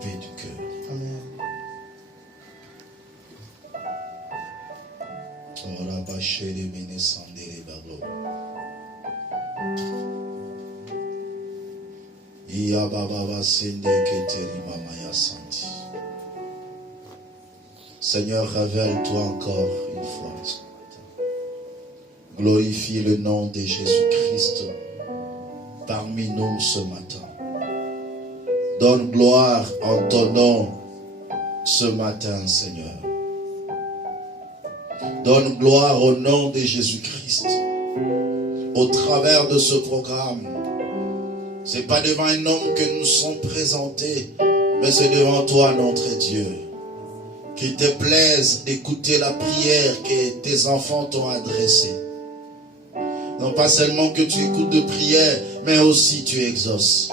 paix du cœur. Amen. Seigneur, révèle-toi encore une fois ce matin. Glorifie le nom de Jésus-Christ parmi nous ce matin. Donne gloire en ton nom ce matin, Seigneur. Donne gloire au nom de Jésus-Christ au travers de ce programme. C'est pas devant un homme que nous sommes présentés, mais c'est devant toi, notre Dieu. Qu'il te plaise d'écouter la prière que tes enfants t'ont adressée. Non pas seulement que tu écoutes de prière, mais aussi tu exauces.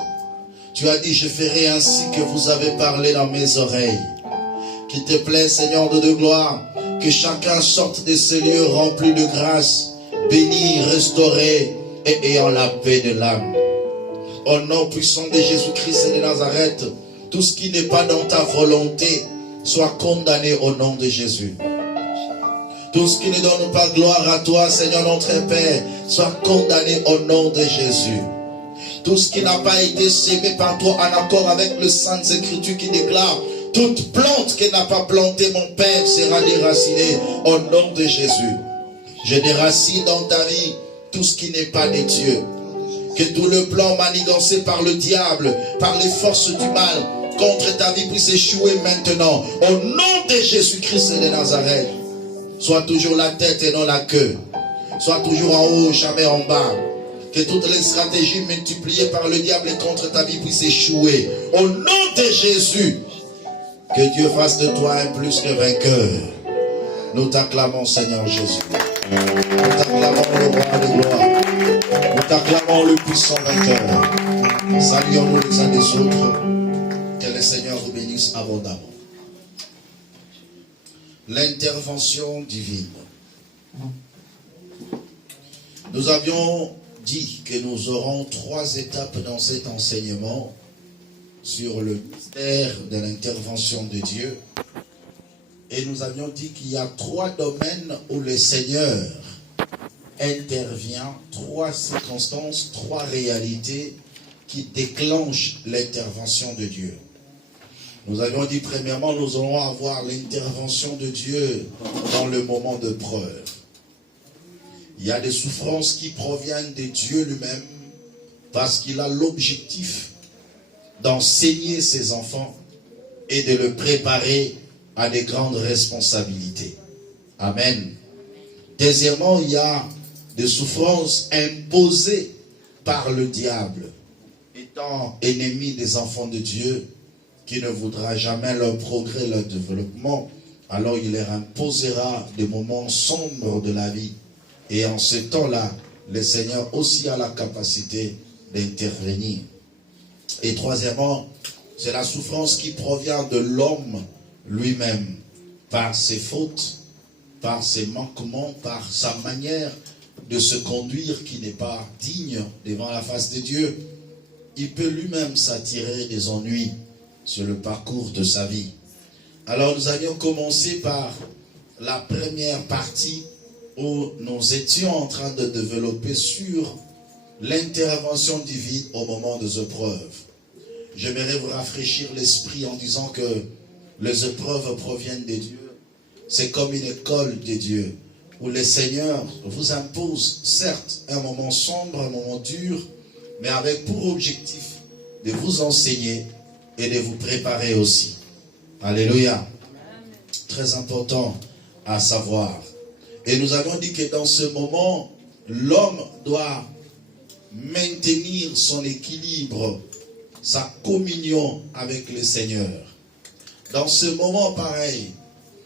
Tu as dit, je ferai ainsi que vous avez parlé dans mes oreilles. Qu'il te plaise, Seigneur de gloire, que chacun sorte de ces lieux remplis de grâce, béni, restauré et ayant la paix de l'âme. Au nom puissant de Jésus-Christ et de Nazareth, tout ce qui n'est pas dans ta volonté soit condamné au nom de Jésus. Tout ce qui ne donne pas gloire à toi, Seigneur notre Père, soit condamné au nom de Jésus. Tout ce qui n'a pas été sémé par toi en accord avec le Saintes Écritures qui déclare: toute plante qui n'a pas planté mon Père sera déracinée au nom de Jésus. Je déracine dans ta vie tout ce qui n'est pas de Dieu. Que tout le plan manigancé par le diable, par les forces du mal, contre ta vie puisse échouer maintenant. Au nom de Jésus-Christ et de Nazareth. Sois toujours la tête et non la queue. Sois toujours en haut, jamais en bas. Que toutes les stratégies multipliées par le diable contre ta vie puissent échouer. Au nom de Jésus. Que Dieu fasse de toi un plus que vainqueur. Nous t'acclamons, Seigneur Jésus. Nous t'acclamons, le roi de gloire. Nous t'acclamons, le puissant vainqueur. Saluons-nous les uns des autres. Que le Seigneur vous bénisse abondamment. L'intervention divine. Nous avions dit que nous aurons 3 étapes dans cet enseignement sur le mystère de l'intervention de Dieu. Et nous avions dit qu'il y a 3 domaines où le Seigneur intervient, 3 circonstances, 3 réalités qui déclenchent l'intervention de Dieu. Nous avions dit premièrement, nous allons avoir l'intervention de Dieu dans le moment de preuve. Il y a des souffrances qui proviennent de Dieu lui-même parce qu'il a l'objectif d'enseigner ses enfants et de le préparer à des grandes responsabilités. Amen. Deuxièmement, il y a des souffrances imposées par le diable, étant ennemi des enfants de Dieu, qui ne voudra jamais leur progrès, leur développement. Alors il leur imposera des moments sombres de la vie. Et en ce temps-là, le Seigneur aussi a la capacité d'intervenir. Et troisièmement, c'est la souffrance qui provient de l'homme lui-même, par ses fautes, par ses manquements, par sa manière de se conduire qui n'est pas digne devant la face de Dieu. Il peut lui-même s'attirer des ennuis sur le parcours de sa vie. Alors nous avions commencé par la première partie où nous étions en train de développer sur l'intervention divine au moment des épreuves. J'aimerais vous rafraîchir l'esprit en disant que les épreuves proviennent de Dieu. C'est comme une école de Dieu où le Seigneur vous impose certes un moment sombre, un moment dur, mais avec pour objectif de vous enseigner et de vous préparer aussi. Alléluia. Très important à savoir. Et nous avons dit que dans ce moment, l'homme doit maintenir son équilibre, sa communion avec le Seigneur. Dans ce moment pareil,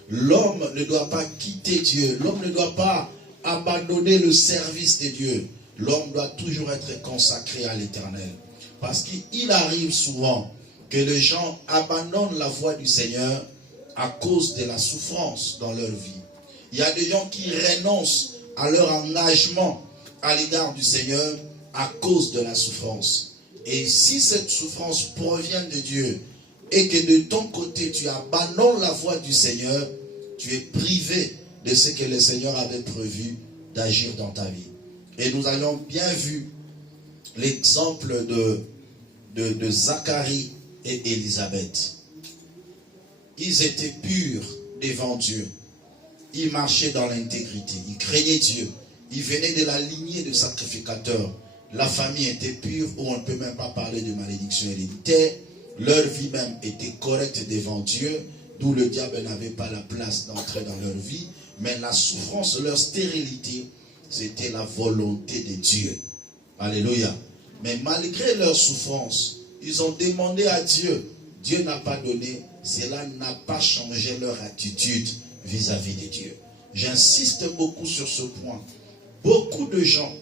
l'homme ne doit pas quitter Dieu. L'homme ne doit pas abandonner le service de Dieu. L'homme doit toujours être consacré à l'Éternel. Parce qu'il arrive souvent que les gens abandonnent la voie du Seigneur à cause de la souffrance dans leur vie. Il y a des gens qui renoncent à leur engagement à l'égard du Seigneur à cause de la souffrance. Et si cette souffrance provient de Dieu, et que de ton côté tu abandonnes la voie du Seigneur, tu es privé de ce que le Seigneur avait prévu d'agir dans ta vie. Et nous avons bien vu l'exemple de Zacharie et Élisabeth. Ils étaient purs devant Dieu. Ils marchaient dans l'intégrité. Ils craignaient Dieu. Ils venaient de la lignée de sacrificateurs. La famille était pure, où on ne peut même pas parler de malédiction héréditaire. Leur vie même était correcte devant Dieu, d'où le diable n'avait pas la place d'entrer dans leur vie. Mais la souffrance, leur stérilité, c'était la volonté de Dieu. Alléluia. Mais malgré leur souffrance, ils ont demandé à Dieu. Dieu n'a pas donné. Cela n'a pas changé leur attitude vis-à-vis de Dieu. J'insiste beaucoup sur ce point. Beaucoup de gens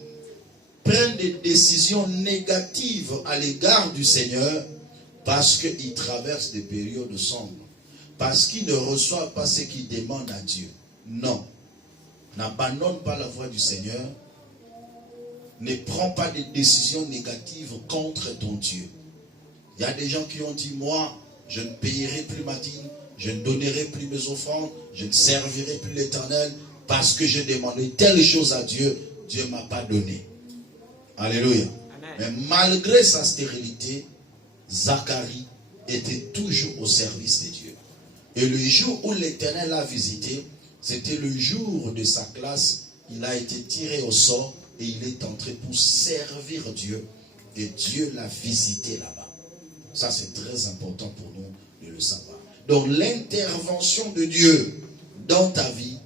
prennent des décisions négatives à l'égard du Seigneur parce qu'ils traversent des périodes sombres. Parce qu'ils ne reçoivent pas ce qu'ils demandent à Dieu. Non. N'abandonne pas la voie du Seigneur. Ne prends pas des décisions négatives contre ton Dieu. Il y a des gens qui ont dit, moi, je ne payerai plus ma dîme, je ne donnerai plus mes offrandes, je ne servirai plus l'Éternel, parce que j'ai demandé telle chose à Dieu, Dieu ne m'a pas donné. Alléluia. Amen. Mais malgré sa stérilité, Zacharie était toujours au service de Dieu. Et le jour où l'Éternel l'a visité, c'était le jour de sa classe. Il a été tiré au sort et il est entré pour servir Dieu. Et Dieu l'a visité là-bas. Ça, c'est très important pour nous de le savoir. Donc, l'intervention de Dieu dans ta vie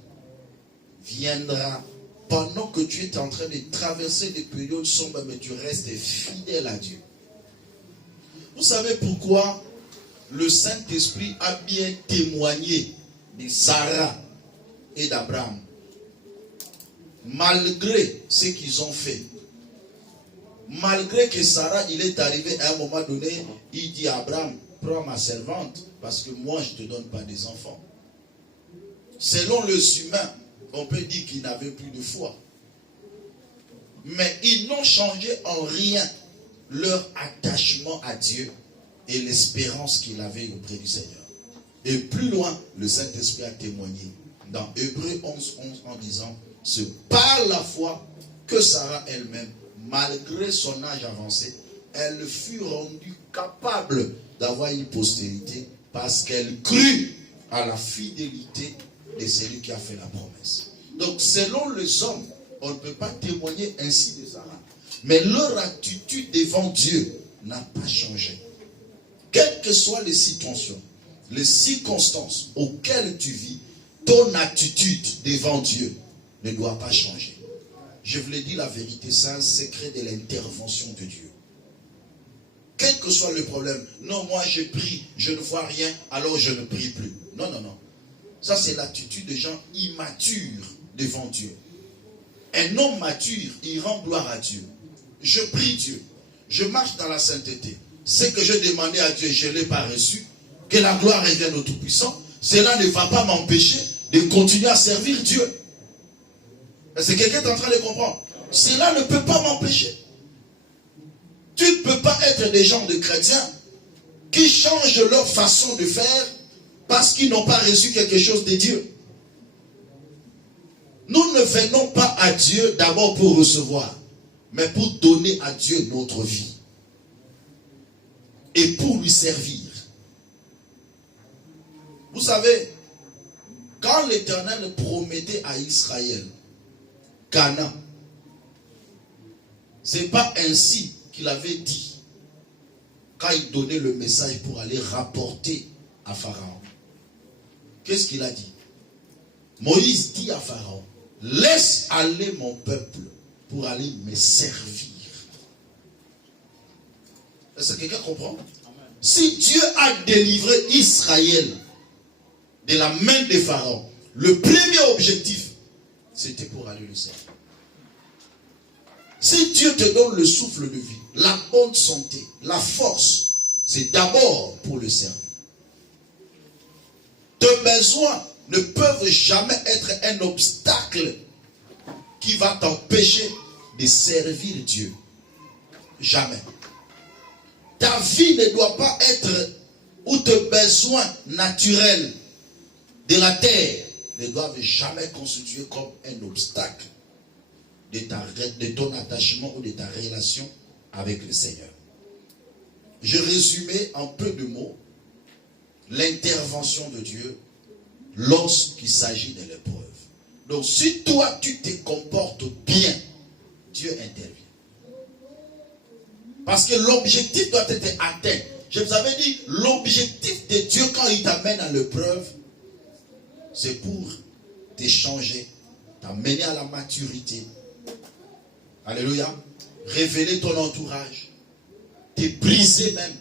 viendra pendant que tu es en train de traverser des périodes sombres, mais tu restes fidèle à Dieu. Vous savez pourquoi le Saint-Esprit a bien témoigné de Sarah et d'Abraham, malgré ce qu'ils ont fait. Malgré que Sarah, il est arrivé à un moment donné, il dit à Abraham, prends ma servante, parce que moi je ne te donne pas des enfants. Selon les humains, on peut dire qu'ils n'avaient plus de foi. Mais ils n'ont changé en rien leur attachement à Dieu et l'espérance qu'ils avaient auprès du Seigneur. Et plus loin, le Saint-Esprit a témoigné dans Hébreux 11, 11 en disant, c'est par la foi que Sarah elle-même, malgré son âge avancé, elle fut rendue capable d'avoir une postérité parce qu'elle crut à la fidélité de celui qui a fait la promesse. Donc, selon les hommes, on ne peut pas témoigner ainsi de Sarah. Mais leur attitude devant Dieu n'a pas changé. Quelles que soient les situations, les circonstances auxquelles tu vis, ton attitude devant Dieu ne doit pas changer. Je vous l'ai dit, la vérité, c'est un secret de l'intervention de Dieu. Quel que soit le problème, non, moi je prie, je ne vois rien, alors je ne prie plus. Non, non, non. Ça, c'est l'attitude de gens immatures devant Dieu. Un homme mature, il rend gloire à Dieu. Je prie Dieu. Je marche dans la sainteté. Ce que je demandais à Dieu, je ne l'ai pas reçu. Que la gloire revienne au Tout-Puissant. Cela ne va pas m'empêcher de continuer à servir Dieu. Est-ce que quelqu'un est en train de comprendre? Cela ne peut pas m'empêcher. Tu ne peux pas être des gens de chrétiens qui changent leur façon de faire parce qu'ils n'ont pas reçu quelque chose de Dieu. Nous ne venons pas à Dieu d'abord pour recevoir, mais pour donner à Dieu notre vie. Et pour lui servir. Vous savez, quand l'Éternel promettait à Israël Canaan, ce n'est pas ainsi qu'il avait dit quand il donnait le message pour aller rapporter à Pharaon. Qu'est-ce qu'il a dit? Moïse dit à Pharaon, laisse aller mon peuple pour aller me servir. Est-ce que quelqu'un comprend? Si Dieu a délivré Israël de la main de Pharaon, le premier objectif, c'était pour aller le servir. Si Dieu te donne le souffle de vie, la bonne santé, la force, c'est d'abord pour le servir. Tes besoins ne peuvent jamais être un obstacle qui va t'empêcher de servir Dieu. Jamais. Ta vie ne doit pas être ou tes besoins naturels de la terre ne doivent jamais constituer comme un obstacle de ton attachement ou de ta relation avec le Seigneur. Je résumais en peu de mots l'intervention de Dieu lorsqu'il s'agit de l'épreuve. Donc si toi tu te comportes bien, Dieu intervient. Parce que l'objectif doit être atteint. Je vous avais dit, l'objectif de Dieu quand il t'amène à l'épreuve, c'est pour t'échanger, t'amener à la maturité. Alléluia. Révéler ton entourage, te briser même,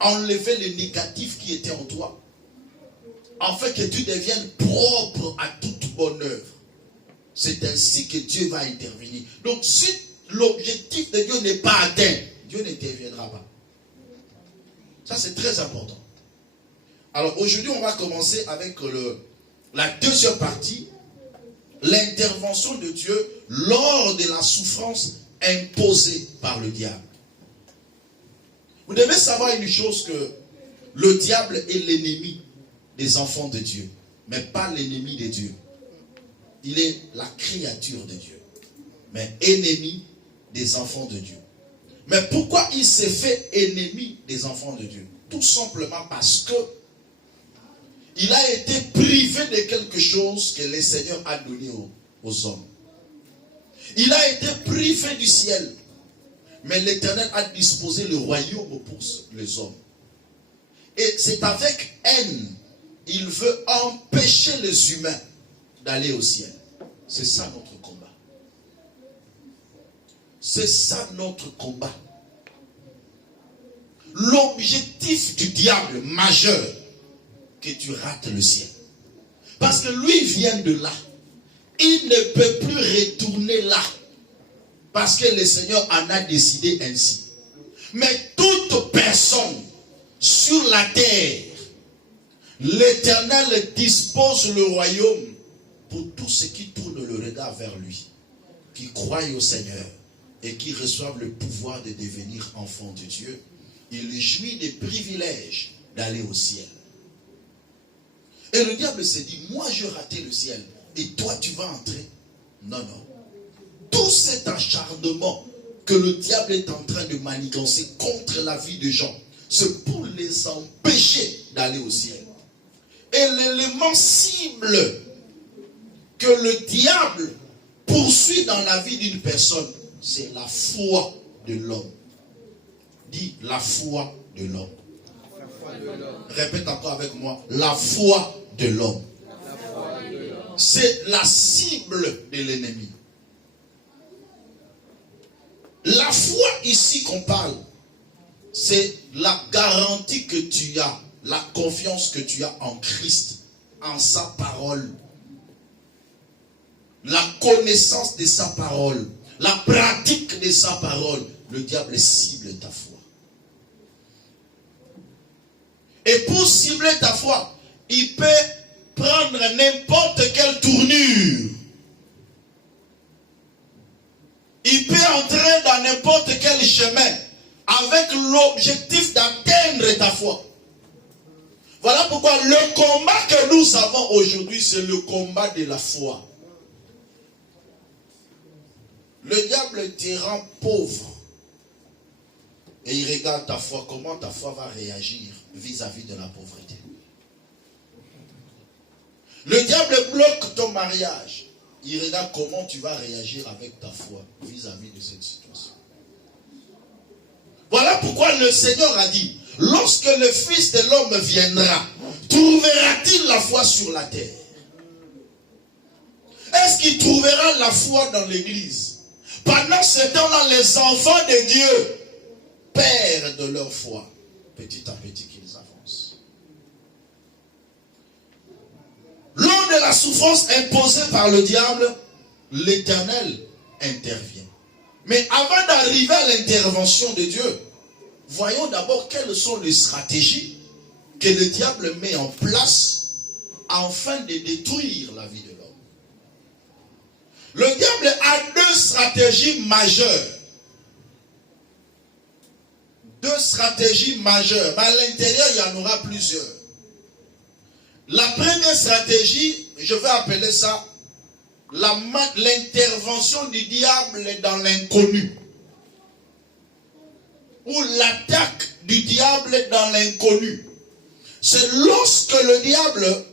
enlever le négatif qui était en toi, afin que tu deviennes propre à toute bonne œuvre. C'est ainsi que Dieu va intervenir. Donc si l'objectif de Dieu n'est pas atteint, Dieu n'interviendra pas. Ça c'est très important. Alors aujourd'hui on va commencer avec la deuxième partie, l'intervention de Dieu lors de la souffrance imposée par le diable. Vous devez savoir une chose, que le diable est l'ennemi des enfants de Dieu, mais pas l'ennemi de Dieu. Il est la créature de Dieu, mais ennemi des enfants de Dieu. Mais pourquoi il s'est fait ennemi des enfants de Dieu? Tout simplement parce que il a été privé de quelque chose que le Seigneur a donné aux hommes. Il a été privé du ciel. Mais l'Éternel a disposé le royaume pour les hommes. Et c'est avec haine, il veut empêcher les humains d'aller au ciel. C'est ça notre combat. C'est ça notre combat. L'objectif du diable majeur, que tu rates le ciel. Parce que lui vient de là. Il ne peut plus retourner là. Parce que le Seigneur en a décidé ainsi. Mais toute personne sur la terre, l'Éternel dispose le royaume pour tous ceux qui tournent le regard vers lui, qui croient au Seigneur et qui reçoivent le pouvoir de devenir enfants de Dieu. Il jouit des privilèges d'aller au ciel. Et le diable s'est dit, moi je ratais le ciel et toi tu vas entrer. Non, non. Tout cet acharnement que le diable est en train de manigancer contre la vie des gens, c'est pour les empêcher d'aller au ciel. Et l'élément cible que le diable poursuit dans la vie d'une personne, c'est la foi de l'homme. Dis la foi de l'homme. Répète encore avec moi, la foi de l'homme. C'est la cible de l'ennemi. La foi ici qu'on parle, c'est la garantie que tu as, la confiance que tu as en Christ, en sa parole, la connaissance de sa parole, la pratique de sa parole. Le diable cible ta foi. Et pour cibler ta foi, il peut prendre n'importe quelle tournure. Il peut entrer dans n'importe quel chemin avec l'objectif d'atteindre ta foi. Voilà pourquoi le combat que nous avons aujourd'hui, c'est le combat de la foi. Le diable te rend pauvre. Et il regarde ta foi, comment ta foi va réagir vis-à-vis de la pauvreté. Le diable bloque ton mariage. Il regarde comment tu vas réagir avec ta foi vis-à-vis de cette situation. Voilà pourquoi le Seigneur a dit, lorsque le Fils de l'homme viendra, trouvera-t-il la foi sur la terre? Est-ce qu'il trouvera la foi dans l'église? Pendant ce temps-là, les enfants de Dieu perdent leur foi, petit à petit qu'ils avancent. Lors de la souffrance imposée par le diable, l'Éternel intervient. Mais avant d'arriver à l'intervention de Dieu, voyons d'abord quelles sont les stratégies que le diable met en place afin de détruire la vie de l'homme. Le diable a deux stratégies majeures. Deux deux stratégies majeures. Mais à l'intérieur, il y en aura plusieurs. La première stratégie, je vais appeler ça l'intervention du diable dans l'inconnu. Ou l'attaque du diable dans l'inconnu. C'est lorsque le diable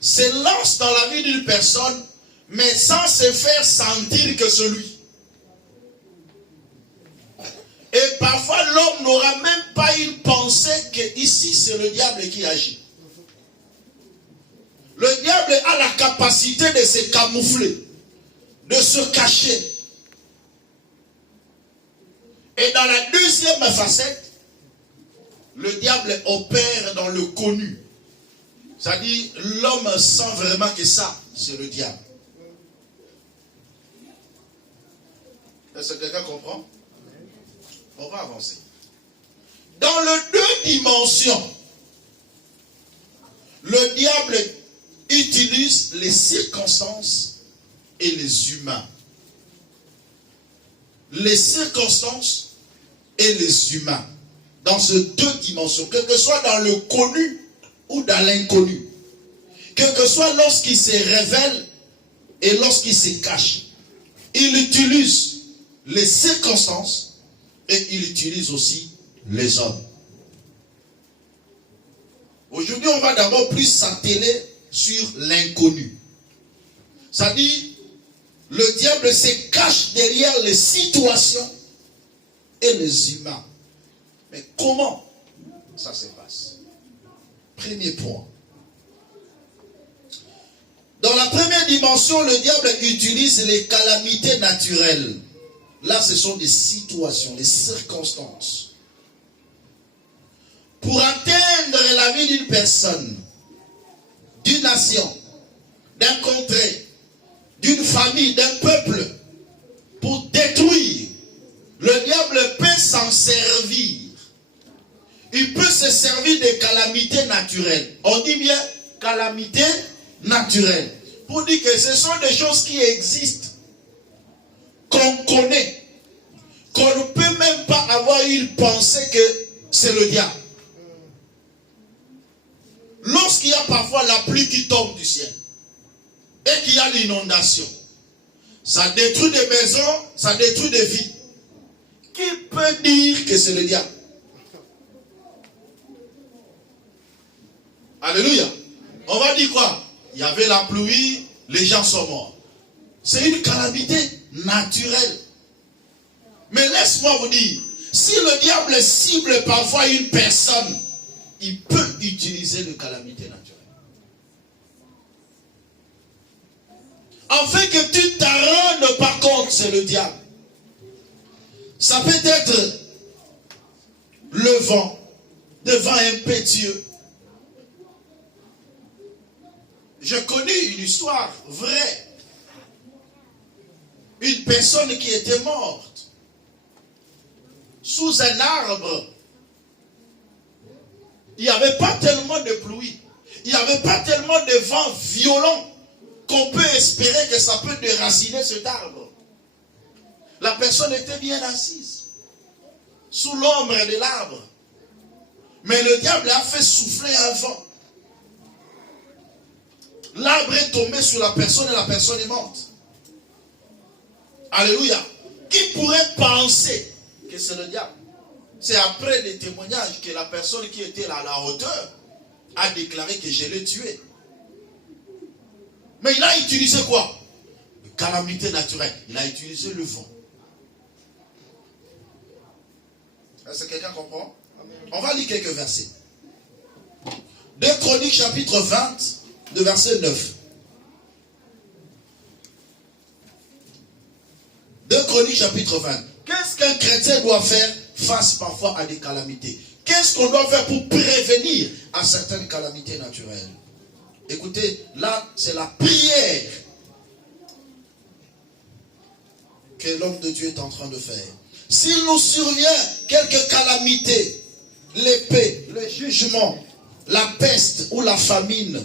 se lance dans la vie d'une personne, mais sans se faire sentir que c'est lui. Et parfois, l'homme n'aura même pas une pensée que ici, c'est le diable qui agit. Le diable a la capacité de se camoufler, de se cacher. Et dans la deuxième facette, le diable opère dans le connu. C'est-à-dire, l'homme sent vraiment que ça, c'est le diable. Est-ce que quelqu'un comprend? On va avancer. Dans les deux dimensions, le diable utilise les circonstances et les humains. Les circonstances et les humains. Dans ces deux dimensions, quel que soit dans le connu ou dans l'inconnu. Quel que soit lorsqu'il se révèle et lorsqu'il se cache. Il utilise les circonstances et il utilise aussi les hommes. Aujourd'hui, on va d'abord plus s'atteler sur l'inconnu. C'est-à-dire, le diable se cache derrière les situations et les humains. Mais comment ça se passe? Premier point. Dans la première dimension, le diable utilise les calamités naturelles. Là, ce sont des situations, des circonstances. Pour atteindre la vie d'une personne, d'une nation, d'un contrée, d'une famille, d'un peuple, pour détruire, le diable peut s'en servir. Il peut se servir des calamités naturelles. On dit bien calamités naturelles. Pour dire que ce sont des choses qui existent, qu'on connaît, qu'on ne peut même pas avoir une pensée que c'est le diable. Lorsqu'il y a parfois la pluie qui tombe du ciel et qu'il y a l'inondation, ça détruit des maisons, ça détruit des vies. Qui peut dire que c'est le diable? Alléluia. On va dire quoi? Il y avait la pluie, les gens sont morts. C'est une calamité naturelle. Mais laisse-moi vous dire, si le diable cible parfois une personne, il peut utiliser les calamités naturelles. Afin que tu ne t'en rendes pas compte, c'est le diable. Ça peut être le vent, des vents impétueux. Je connais une histoire vraie. Une personne qui était morte sous un arbre. Il n'y avait pas tellement de pluie. Il n'y avait pas tellement de vent violent qu'on peut espérer que ça peut déraciner cet arbre. La personne était bien assise sous l'ombre de l'arbre. Mais le diable a fait souffler un vent. L'arbre est tombé sur la personne et la personne est morte. Alléluia. Qui pourrait penser que c'est le diable? C'est après les témoignages que la personne qui était là à la hauteur a déclaré que je l'ai tué. Mais il a utilisé quoi? Une calamité naturelle. Il a utilisé le vent. Est-ce que quelqu'un comprend? On va lire quelques versets. 2 Chroniques chapitre 20, de verset 9. 2 Chroniques chapitre 20. Qu'est-ce qu'un chrétien doit faire face parfois à des calamités? Qu'est-ce qu'on doit faire pour prévenir à certaines calamités naturelles? Écoutez, là, c'est la prière que l'homme de Dieu est en train de faire. S'il nous survient quelques calamités, l'épée, le jugement, la peste ou la famine,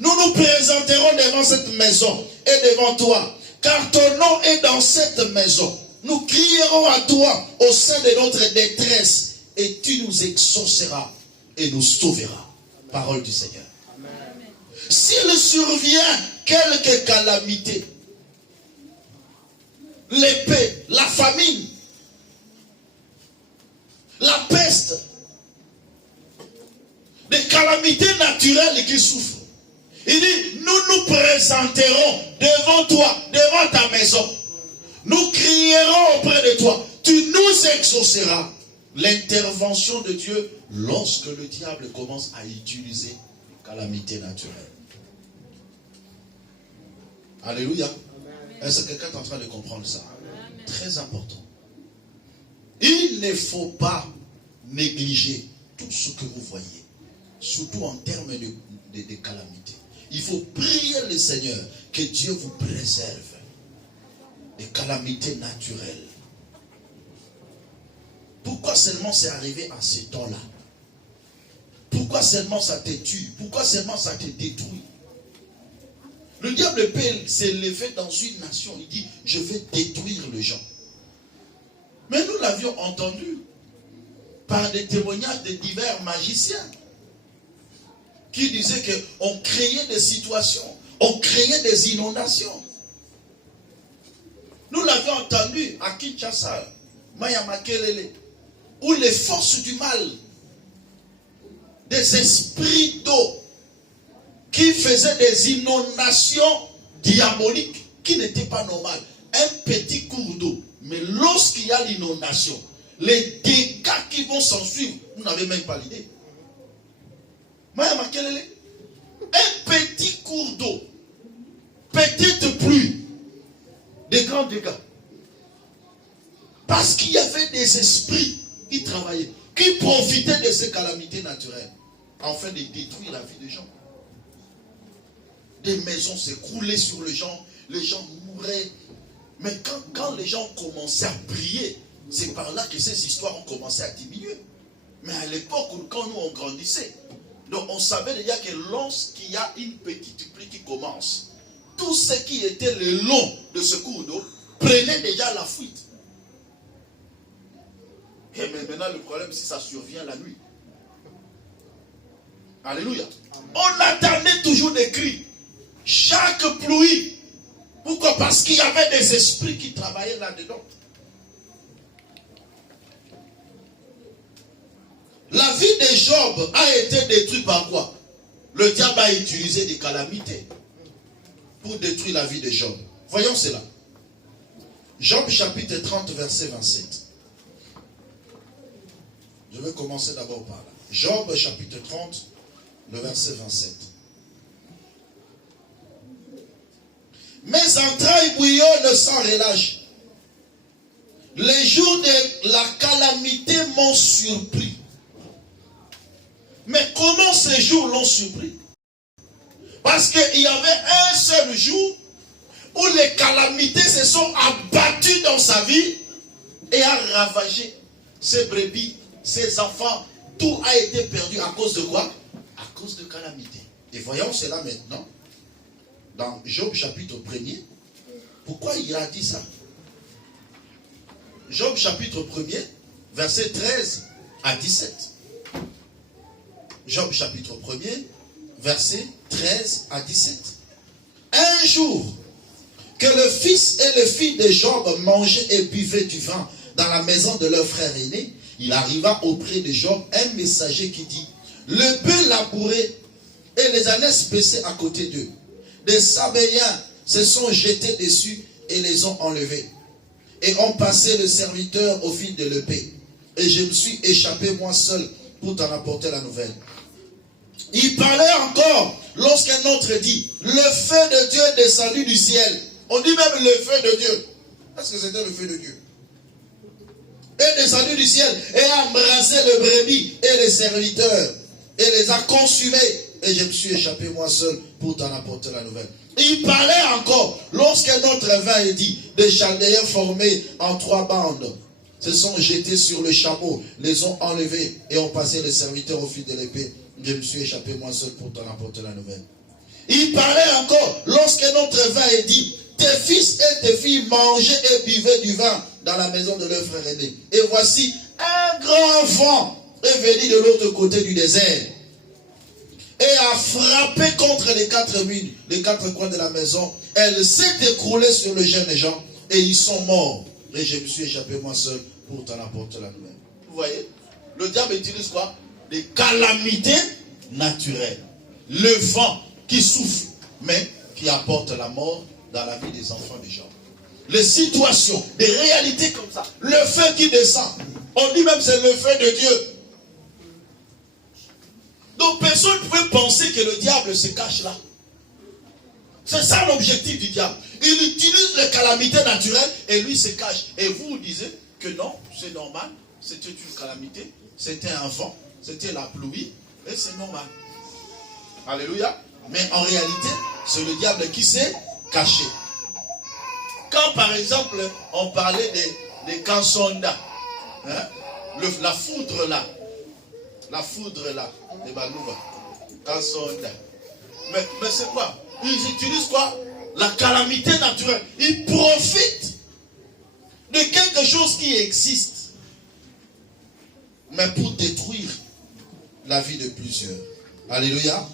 nous nous présenterons devant cette maison et devant toi, car ton nom est dans cette maison. Nous crierons à toi au sein de notre détresse et tu nous exauceras et nous sauveras. Parole du Seigneur. S'il survient quelque calamité, l'épée, la famine, la peste, des calamités naturelles qui souffrent, il dit, nous nous présenterons devant toi, devant ta maison. Nous crierons auprès de toi. Tu nous exauceras. L'intervention de Dieu lorsque le diable commence à utiliser les calamités naturelles. Alléluia. Est-ce que quelqu'un est en train de comprendre ça? Amen. Très important. Il ne faut pas négliger tout ce que vous voyez, surtout en termes de calamités. Il faut prier le Seigneur que Dieu vous préserve des calamités naturelles. Pourquoi seulement c'est arrivé à ce temps-là? Pourquoi seulement ça te tue? Pourquoi seulement ça te détruit? Le diable peut s'élever dans une nation. Il dit, je vais détruire les gens. Mais nous l'avions entendu par des témoignages de divers magiciens qui disaient qu'on créait des situations, on créait des inondations. Nous l'avions entendu à Kinshasa, Maya Makelele, où les forces du mal, des esprits d'eau, qui faisaient des inondations diaboliques qui n'étaient pas normales. Un petit cours d'eau. Mais lorsqu'il y a l'inondation, les dégâts qui vont s'en suivre, vous n'avez même pas l'idée. Un petit cours d'eau, petite pluie, des grands dégâts. Parce qu'il y avait des esprits qui travaillaient, qui profitaient de ces calamités naturelles, afin de détruire la vie des gens. Des maisons s'écroulaient sur les gens mouraient. Mais quand les gens commençaient à prier, c'est par là que ces histoires ont commencé à diminuer. Mais à l'époque, quand nous on grandissait, donc on savait déjà que lorsqu'il y a une petite pluie qui commence, tous ceux qui étaient le long de ce cours d'eau prenaient déjà la fuite. Et mais maintenant, le problème, c'est que ça survient la nuit. Alléluia. On attendait toujours des cris. Chaque pluie. Pourquoi? Parce qu'il y avait des esprits qui travaillaient là-dedans. La vie de Job a été détruite par quoi? Le diable a utilisé des calamités pour détruire la vie de Job. Voyons cela. Job chapitre 30 verset 27. Je vais commencer d'abord par là. Job chapitre 30, le verset 27. Mes entrailles bouillonnent sans relâche. Les jours de la calamité m'ont surpris. Mais comment ces jours l'ont surpris? Parce qu'il y avait un seul jour où les calamités se sont abattues dans sa vie et a ravagé ses brebis, ses enfants. Tout a été perdu à cause de quoi? À cause de calamités. Et voyons cela maintenant. Dans Job chapitre 1er, pourquoi il a dit ça? Job chapitre 1er, verset 13 à 17. Job chapitre 1er, verset 13 à 17. Un jour, que le fils et le fille de Job mangeaient et buvaient du vin dans la maison de leur frère aîné, il arriva auprès de Job un messager qui dit, le bœuf labouré et les ânesses baissés à côté d'eux. Des Sabéens se sont jetés dessus et les ont enlevés. Et ont passé le serviteur au fil de l'épée. Et je me suis échappé moi seul pour t'en apporter la nouvelle. Il parlait encore lorsqu'un autre dit, le feu de Dieu est descendu du ciel. On dit même le feu de Dieu. Est-ce que c'était le feu de Dieu? Est descendu du ciel et a embrassé le brebis et les serviteurs et les a consumés. Et je me suis échappé moi seul pour t'en apporter la nouvelle. Il parlait encore lorsqu'un autre vint et dit, des Chaldéens formés en 3 bandes se sont jetés sur le chameau, les ont enlevés et ont passé les serviteurs au fil de l'épée. Je me suis échappé moi seul pour t'en apporter la nouvelle. Il parlait encore lorsqu'un autre vint et dit, tes fils et tes filles mangeaient et buvaient du vin dans la maison de leur frère aîné. Et voici, un un grand vent est venu de l'autre côté du désert et a frappé contre les quatre murs, les quatre coins de la maison. Elle s'est écroulée sur les jeunes gens et ils sont morts. Et je me suis échappé moi seul pour t'en apporter la nouvelle. Vous voyez, le diable utilise quoi? Des calamités naturelles. Le vent qui souffle, mais qui apporte la mort dans la vie des enfants des gens. Les situations, des réalités comme ça. Le feu qui descend. On dit même c'est le feu de Dieu. Donc personne ne pouvait penser que le diable se cache là. C'est ça l'objectif du diable. Il utilise les calamités naturelles et lui se cache. Et vous disiez que non, c'est normal. C'était une calamité. C'était un vent. C'était la pluie. Et c'est normal. Alléluia. Mais en réalité, c'est le diable qui s'est caché. Quand par exemple, on parlait des Kansonda, hein, la foudre là, les Balouba, Kansonda. Mais c'est quoi? Ils utilisent quoi? La calamité naturelle. Ils profitent de quelque chose qui existe, mais pour détruire la vie de plusieurs. Alléluia.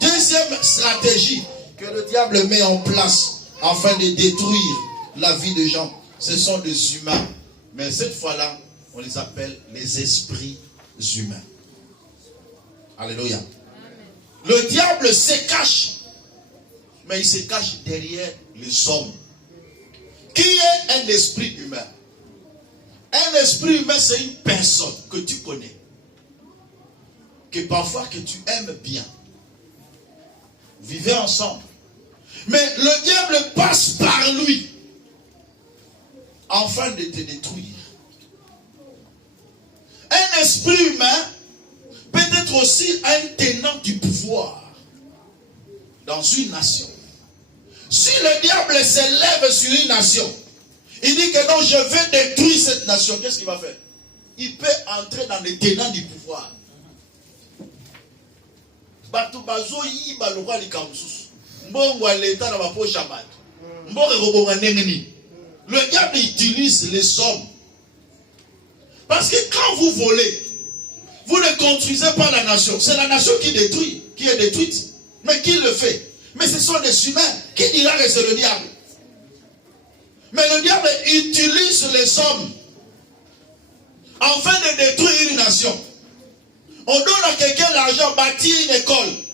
Deuxième stratégie que le diable met en place afin de détruire la vie des gens, ce sont des humains. Mais cette fois-là, on les appelle les esprits humains. Alléluia. Le diable se cache, mais il se cache derrière les hommes. Qui est un esprit humain? Un esprit humain, c'est une personne que tu connais, que parfois que tu aimes bien. Vivez ensemble. Mais le diable passe par lui afin de te détruire. Un esprit humain peut être aussi un tenant du pouvoir dans une nation. Si le diable s'élève sur une nation, il dit que non, je vais détruire cette nation, qu'est-ce qu'il va faire? Il peut entrer dans les tenants du pouvoir. Le diable utilise les hommes. Parce que quand vous volez, vous ne construisez pas la nation. C'est la nation qui détruit, qui est détruite. Mais qui le fait? Mais ce sont des humains. Qui dira que c'est le diable? Mais le diable utilise les hommes afin de détruire une nation. On donne à quelqu'un l'argent, bâtir une école.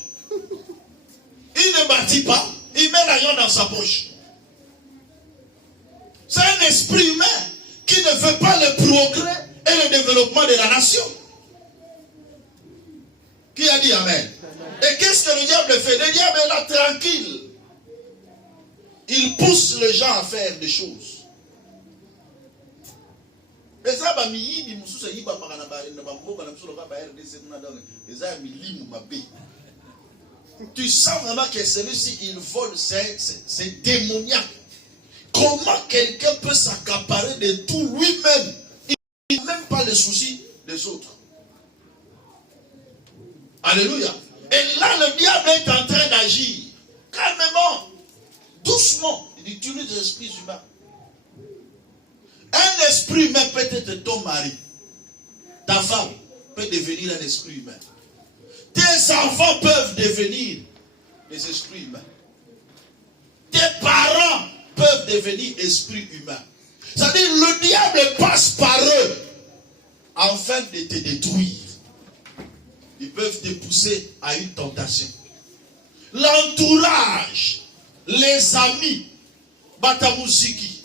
Il ne bâtit pas, il met l'argent dans sa poche. C'est un esprit humain qui ne veut pas le progrès et le développement de la nation. Qui a dit Amen? Et qu'est-ce que le diable fait? Le diable est là tranquille. Il pousse les gens à faire des choses. Tu sens vraiment que celui-ci, il vole, c'est démoniaque. Comment quelqu'un peut s'accaparer de tout lui-même? Il n'a même pas les soucis des autres. Alléluia. Et là, le diable est en train d'agir. Calmement, doucement. Il utilise les esprits humains. Un esprit humain peut être ton mari. Ta femme peut devenir un esprit humain. Tes enfants peuvent devenir des esprits humains. Tes parents peuvent devenir esprits humains. C'est-à-dire le diable passe par eux afin de te détruire. Ils peuvent te pousser à une tentation. L'entourage, les amis, batamuziki,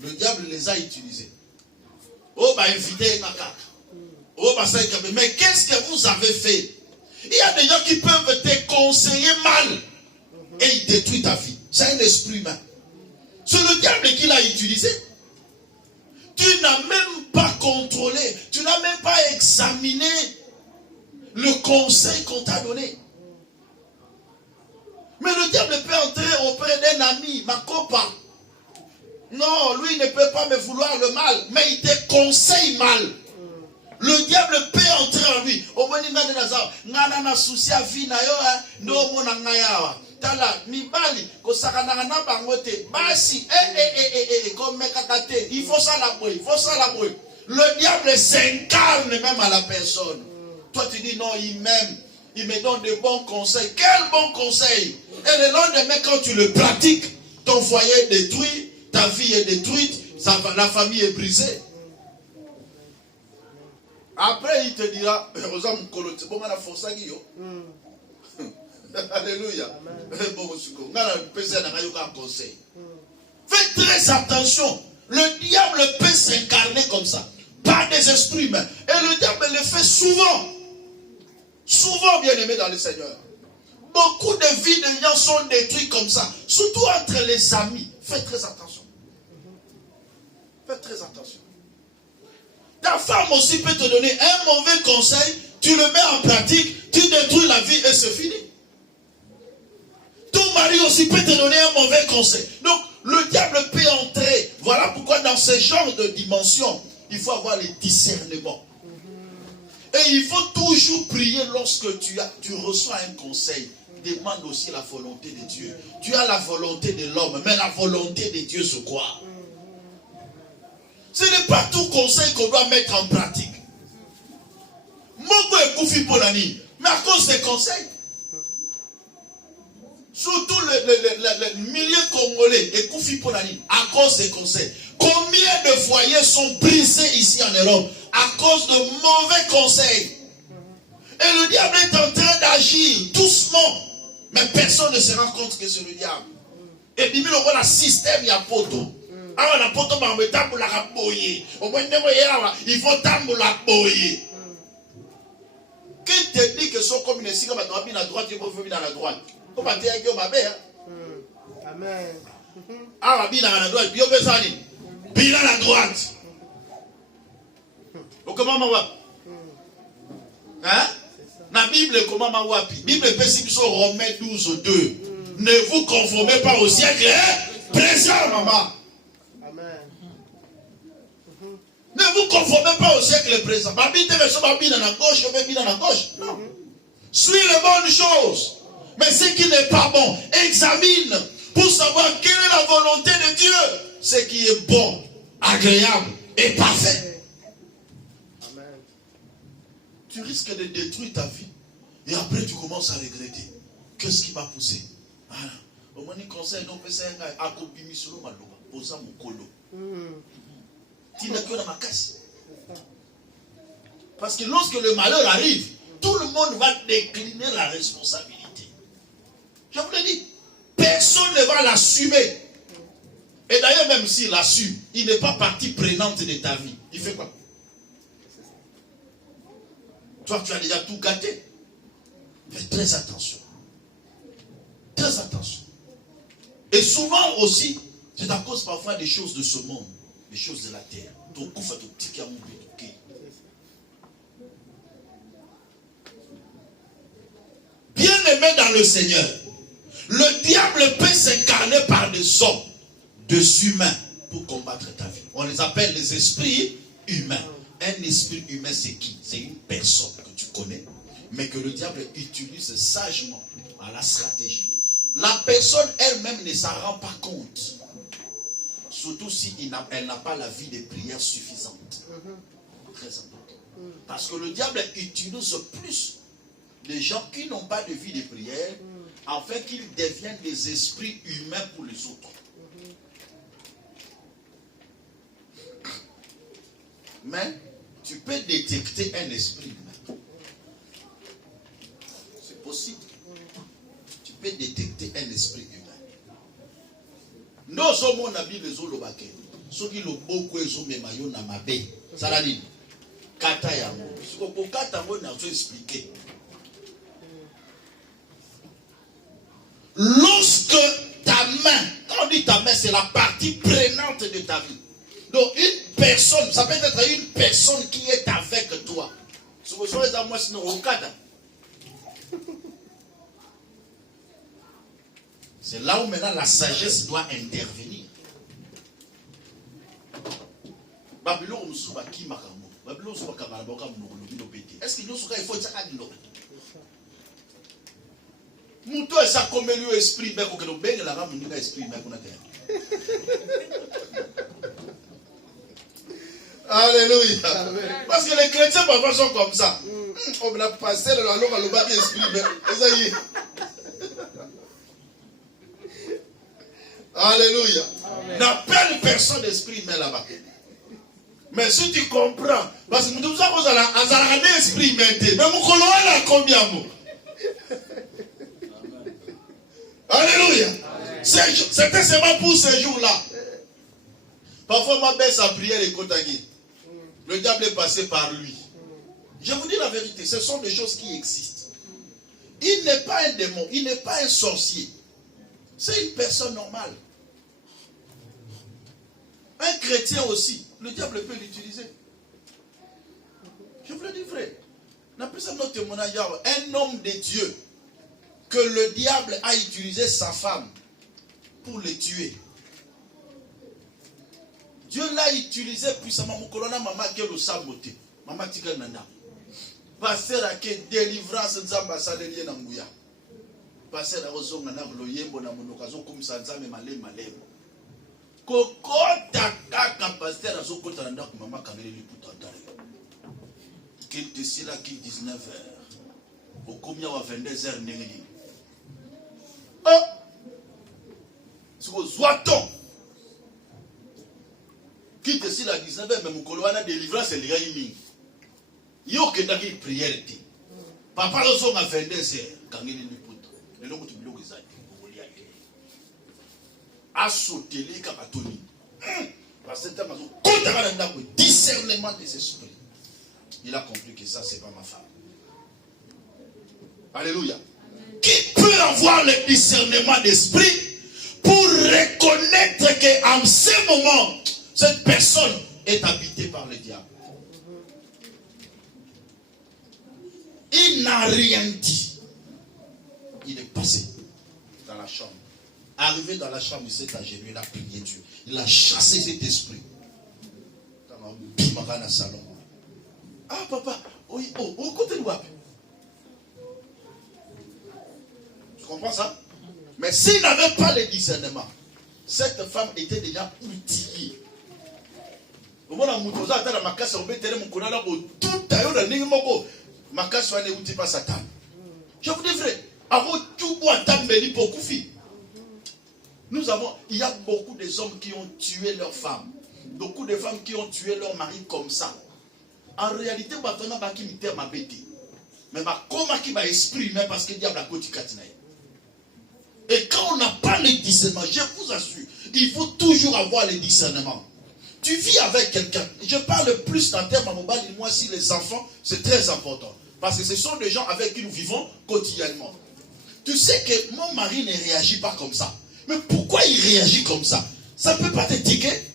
le diable les a utilisés. Mais qu'est-ce que vous avez fait? Il y a des gens qui peuvent te conseiller mal et ils détruisent ta vie. C'est un esprit humain. C'est le diable qui l'a utilisé. Tu n'as même pas contrôlé, tu n'as même pas examiné le conseil qu'on t'a donné. Mais le diable peut entrer auprès d'un ami, ma copain. Non, lui ne peut pas me vouloir le mal, mais il te conseille mal. Le diable peut entrer en lui. Au moins, il n'a pas de souci à vie. Tala, mibali, kosakana na bangote, basi, comme kakate, il faut ça la bruit, il faut ça la bruit. Le diable s'incarne même à la personne. Toi tu dis non, il m'aime, il me donne de bons conseils. Quel bon conseil! Et le lendemain, quand tu le pratiques, ton foyer est détruit, ta vie est détruite, la famille est brisée. Après, il te dira, alléluia. Faites très attention. Le diable peut s'incarner comme ça, par des esprits humains. Et le diable le fait souvent. Souvent, bien aimé dans le Seigneur. Beaucoup de vies de gens sont détruites comme ça. Surtout entre les amis. Faites très attention. Faites très attention. Ta femme aussi peut te donner un mauvais conseil. Tu le mets en pratique. Tu détruis la vie et c'est fini. Ton mari aussi peut te donner un mauvais conseil. Donc, le diable peut entrer. Voilà pourquoi dans ce genre de dimension, il faut avoir le discernement. Et il faut toujours prier lorsque tu reçois un conseil. Demande aussi la volonté de Dieu. Tu as la volonté de l'homme, mais la volonté de Dieu, c'est quoi? Ce n'est pas tout conseil qu'on doit mettre en pratique. Moko est koufi pour l'année, mais à cause des conseils. Surtout le milieu congolais est koufi pour l'année, à cause des conseils. Combien de foyers sont brisés ici en Europe à cause de mauvais conseils? Et le diable est en train d'agir doucement. Mais personne ne se rend compte que c'est le diable. Et puis, on voit le système, il y a poto. Alors, la poto, il faut tambour la boyer. Qui te dit que son communes ici, comme à droite, il faut venir à la droite? Comme à terre, ma mère. Amen. Ah, bien à la droite, bien à la droite. Comment on va? Hein? La Bible, comment ma wapi? Bible peut Romains 12, 2. Ne vous conformez pas au siècle présent, maman. Amen. Ne vous conformez pas au siècle présent. Babi te verso babi dans la gauche, babi dans la gauche. Non. Suis les bonnes choses. Mais ce qui n'est pas bon, examine pour savoir quelle est la volonté de Dieu. Ce qui est bon, agréable et parfait. Amen. Tu risques de détruire ta vie. Et après, tu commences à regretter. Qu'est-ce qui m'a poussé? Au moins, il conseille, donc, c'est un gars, à copie, solo, maloba, pour ça, mon colo. Tu n'as que dans ma caisse. Parce que lorsque le malheur arrive, tout le monde va décliner la responsabilité. Je vous le dis, personne ne va l'assumer. Et d'ailleurs, même s'il l'assume, il n'est pas partie prenante de ta vie. Il fait quoi? Toi, tu as déjà tout gâté. Fais très attention. Très attention. Et souvent aussi, c'est à cause parfois des choses de ce monde, des choses de la terre. Bien-aimé dans le Seigneur, le diable peut s'incarner par des hommes, des humains, pour combattre ta vie. On les appelle les esprits humains. Un esprit humain, c'est qui? C'est une personne que tu connais, mais que le diable utilise sagement à la stratégie. La personne elle-même ne s'en rend pas compte. Surtout si elle n'a pas la vie de prière suffisante. Très important. Parce que le diable utilise plus les gens qui n'ont pas de vie de prière afin qu'ils deviennent des esprits humains pour les autres. Mais tu peux détecter un esprit humain. C'est possible. Tu peux détecter un esprit humain. Nous sommes en habit les olobake. Ceux qui l'ont beaucoup et maillot na mabe. Salani. Kata yango. Ce qu'on kata yango n'a pas expliqué. Lorsque ta main, quand on dit ta main, c'est la partie prenante de ta vie. Donc une personne, ça peut être une personne qui est avec toi. C'est là où maintenant la sagesse doit intervenir. Est-ce que nous sommes il faut Mouto et ça comme lui esprit, mais que le beng la rame nous esprit, mais qu'on a terre. Alléluia. Parce que les chrétiens parfois sont comme ça. On a passé le long à l'obagi esprit, mais ça y est. Alléluia. N'appelle personne d'esprit, mais là-bas. Mais si tu comprends, parce que nous avons un esprit, mais mon colon a combien de mots? Alléluia. C'était seulement pour ce jour-là. Parfois, ma baisse à prière et Kotagi. Le diable est passé par lui. Je vous dis la vérité, ce sont des choses qui existent. Il n'est pas un démon, il n'est pas un sorcier. C'est une personne normale. Un chrétien aussi, le diable peut l'utiliser. Je vous le dis vrai. Un homme de Dieu que le diable a utilisé sa femme pour le tuer. Dieu l'a utilisé puissamment. Mon colonna maman qui est le saboté. Maman tika nanda. Pasteur a que délivrance nzamba salelier nanguya. Pasteur a raison nana loyembo na monokazo comme ça nzame malé malé. Kokota kaka pasteur a zokota nanda ko maman kamele liputa ndare. Qu'il décide là qui 19h. Au combien à 22h nengi. Oh! C'est quoi zoaton? Qui décide à 19h, mais mon colonna délivrance et les gars y yo que n'a qu'une prière. Papa le son à 22h. Quand il est liputa. Le long tu bloques ça. A sauté les capatoni. Parce que t'as maison. Quand t'as un discernement des esprits. Il a compris que ça, c'est pas ma femme. Alléluia. Qui peut avoir le discernement d'esprit pour reconnaître qu'en ce moment, cette personne est habitée par le diable? Il n'a rien dit. Il est passé dans la chambre. Arrivé dans la chambre, il s'est agenouillé, il a prié Dieu. Il a chassé cet esprit. Dans le salon. Ah papa, oui, oh, côté de wapi. Tu comprends ça? Mais s'il n'avait pas le discernement, cette femme était déjà outillée. Je vous dis vrai, il y a beaucoup de hommes qui ont tué leurs femmes. Beaucoup de femmes qui ont tué leur mari comme ça. En réalité, on va qui m'a bêté. Mais comment qui va esprit humain parce que diable a côté katinaï. Et quand on n'a pas le discernement, je vous assure, il faut toujours avoir le discernement. Tu vis avec quelqu'un. Je parle plus en termes à mobile, moi si les enfants, c'est très important. Parce que ce sont des gens avec qui nous vivons quotidiennement. Tu sais que mon mari ne réagit pas comme ça. Mais pourquoi il réagit comme ça? Ça ne peut pas te tiquer.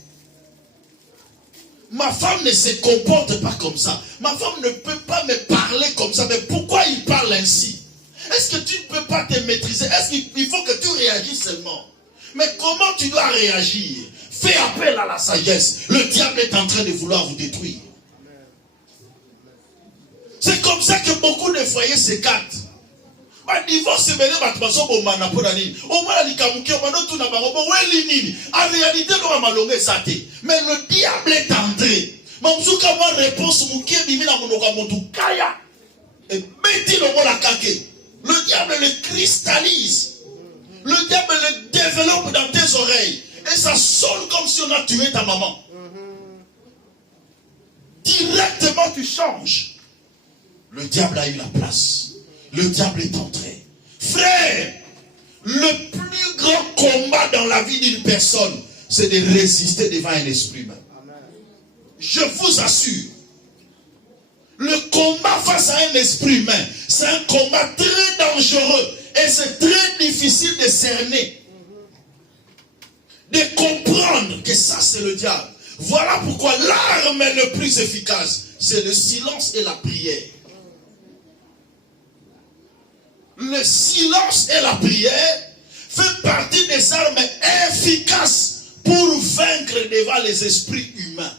Ma femme ne se comporte pas comme ça. Ma femme ne peut pas me parler comme ça. Mais pourquoi il parle ainsi? Est-ce que tu ne peux pas te maîtriser? Est-ce qu'il faut que tu réagisses seulement? Mais comment tu dois réagir? Fais appel à la sagesse. Le diable est en train de vouloir vous détruire. C'est comme ça que beaucoup de foyers s'écartent. En réalité, mais le diable est entré. Le diable le cristallise. Le diable le développe dans tes oreilles. Et ça sonne comme si on a tué ta maman. Directement tu changes. Le diable a eu la place. Le diable est entré. Frère, le plus grand combat dans la vie d'une personne, c'est de résister devant un esprit humain. Je vous assure. Le combat face à un esprit humain, c'est un combat très dangereux. Et c'est très difficile de cerner. De comprendre que ça c'est le diable. Voilà pourquoi l'arme le plus efficace, c'est le silence et la prière. Le silence et la prière fait partie des armes efficaces pour vaincre devant les esprits humains.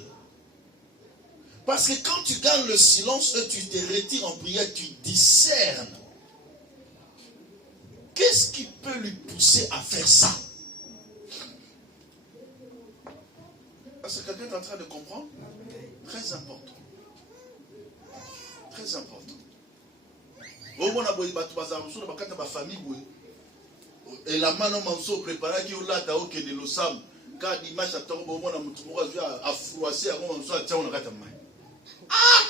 Parce que quand tu gardes le silence et tu te retires en prière, tu discernes. Que qu'est-ce qui peut lui pousser à faire ça? Est-ce que quelqu'un est en train de comprendre? Très important. Très important. Au moins, on a ma famille. Et la main on préparé qui là ta ok de l'osam quand dimanche à tombe au moins on a froissé avant on soit on a ah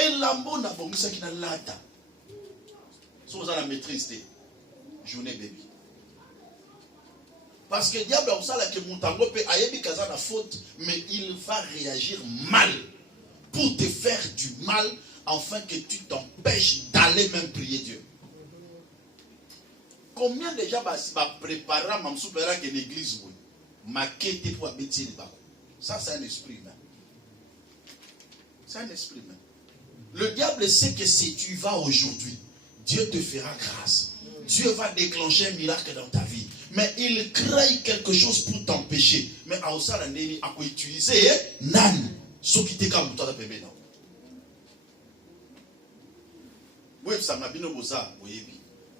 et lambo na bongisa qui na lata so za la maîtrise journée baby parce que diable a ça là que mutango peut ayebi kaza na faute mais il va réagir mal pour te faire du mal afin que tu t'empêches d'aller même prier Dieu. Combien de gens va préparer ma soupera que l'église ma quête pour habiter le bas. Ça c'est un esprit humain. C'est un esprit humain. Le diable sait que si tu vas aujourd'hui, Dieu te fera grâce. Dieu va déclencher un miracle dans ta vie. Mais il crée quelque chose pour t'empêcher. Mais à ça, il a utiliser nan. Ce qui t'est comme toi, bébé non. Oui, ça m'a bien besoin. Oui.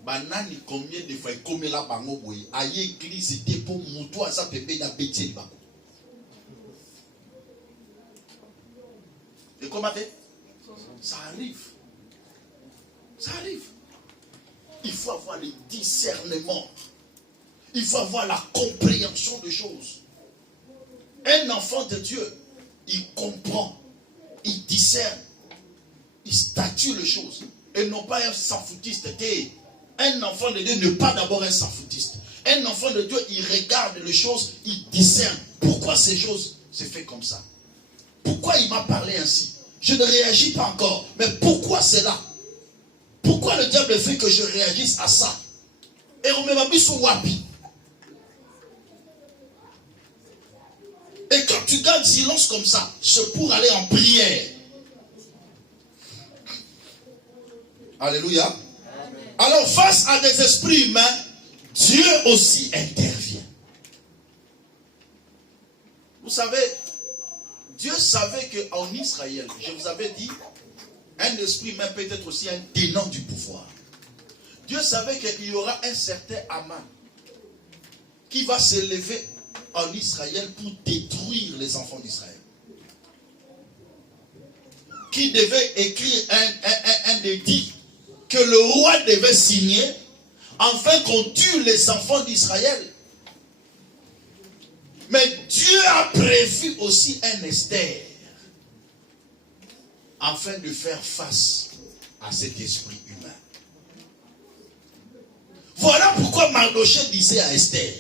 Banani combien de fois comme la bango boy aye église était pour muto à sa bébé na bêtise ba. Et comment ça arrive. Ça arrive. Il faut avoir le discernement. Il faut avoir la compréhension des choses. Un enfant de Dieu, il comprend, il discerne, il statue les choses et non pas un sans-foutiste. Un enfant de Dieu n'est pas d'abord un sans-foutiste. Un enfant de Dieu, il regarde les choses, il discerne. Pourquoi ces choses se font comme ça? Pourquoi il m'a parlé ainsi? Je ne réagis pas encore. Mais pourquoi cela? Pourquoi le diable fait que je réagisse à ça? Et on me mis sur wapi. Et quand tu gardes silence comme ça, c'est pour aller en prière. Alléluia. Alors, face à des esprits humains, Dieu aussi intervient. Vous savez, Dieu savait qu'en Israël, je vous avais dit, un esprit humain peut être aussi un tenant du pouvoir. Dieu savait qu'il y aura un certain Aman qui va s'élever en Israël pour détruire les enfants d'Israël. Qui devait écrire un édit que le roi devait signer afin qu'on tue les enfants d'Israël. Mais Dieu a prévu aussi un Esther afin de faire face à cet esprit humain. Voilà pourquoi Mardochée disait à Esther,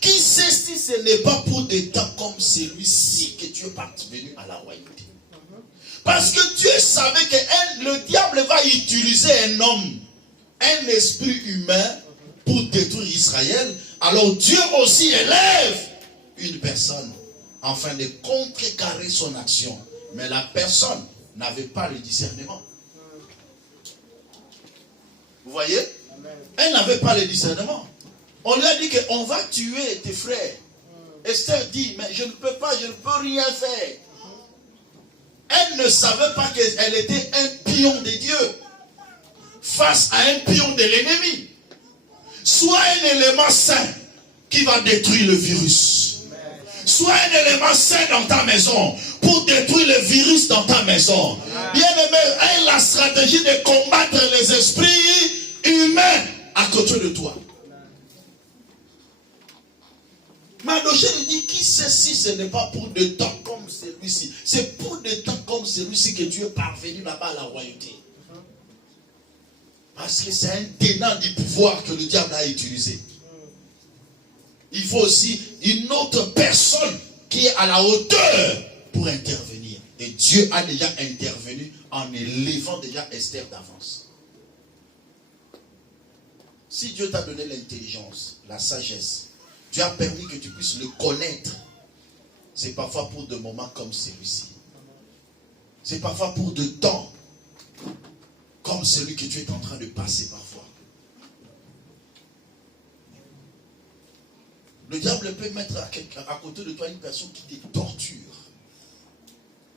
qui sait si ce n'est pas pour des temps comme celui-ci que tu es parvenu à la royauté. Parce que Dieu savait que le diable va utiliser un homme, un esprit humain pour détruire Israël. Alors Dieu aussi élève une personne afin de contrecarrer son action. Mais la personne n'avait pas le discernement. Vous voyez? Elle n'avait pas le discernement. On lui a dit qu'on va tuer tes frères. Esther dit, mais je ne peux pas, je ne peux rien faire. Elle ne savait pas qu'elle était un pion de Dieu face à un pion de l'ennemi. Soit un élément sain qui va détruire le virus. Soit un élément sain dans ta maison pour détruire le virus dans ta maison. Bien-aimé, aie la stratégie de combattre les esprits humains à côté de toi. Mardochée lui dit, qui sait si ce n'est pas pour des temps comme celui-ci. C'est pour des temps comme celui-ci que Dieu est parvenu là-bas à la royauté. Parce que c'est un tenant du pouvoir que le diable a utilisé. Il faut aussi une autre personne qui est à la hauteur pour intervenir. Et Dieu a déjà intervenu en élevant déjà Esther d'avance. Si Dieu t'a donné l'intelligence, la sagesse, Dieu a permis que tu puisses le connaître. C'est parfois pour des moments comme celui-ci. C'est parfois pour de temps comme celui que tu es en train de passer parfois. Le diable peut mettre à côté de toi une personne qui te torture.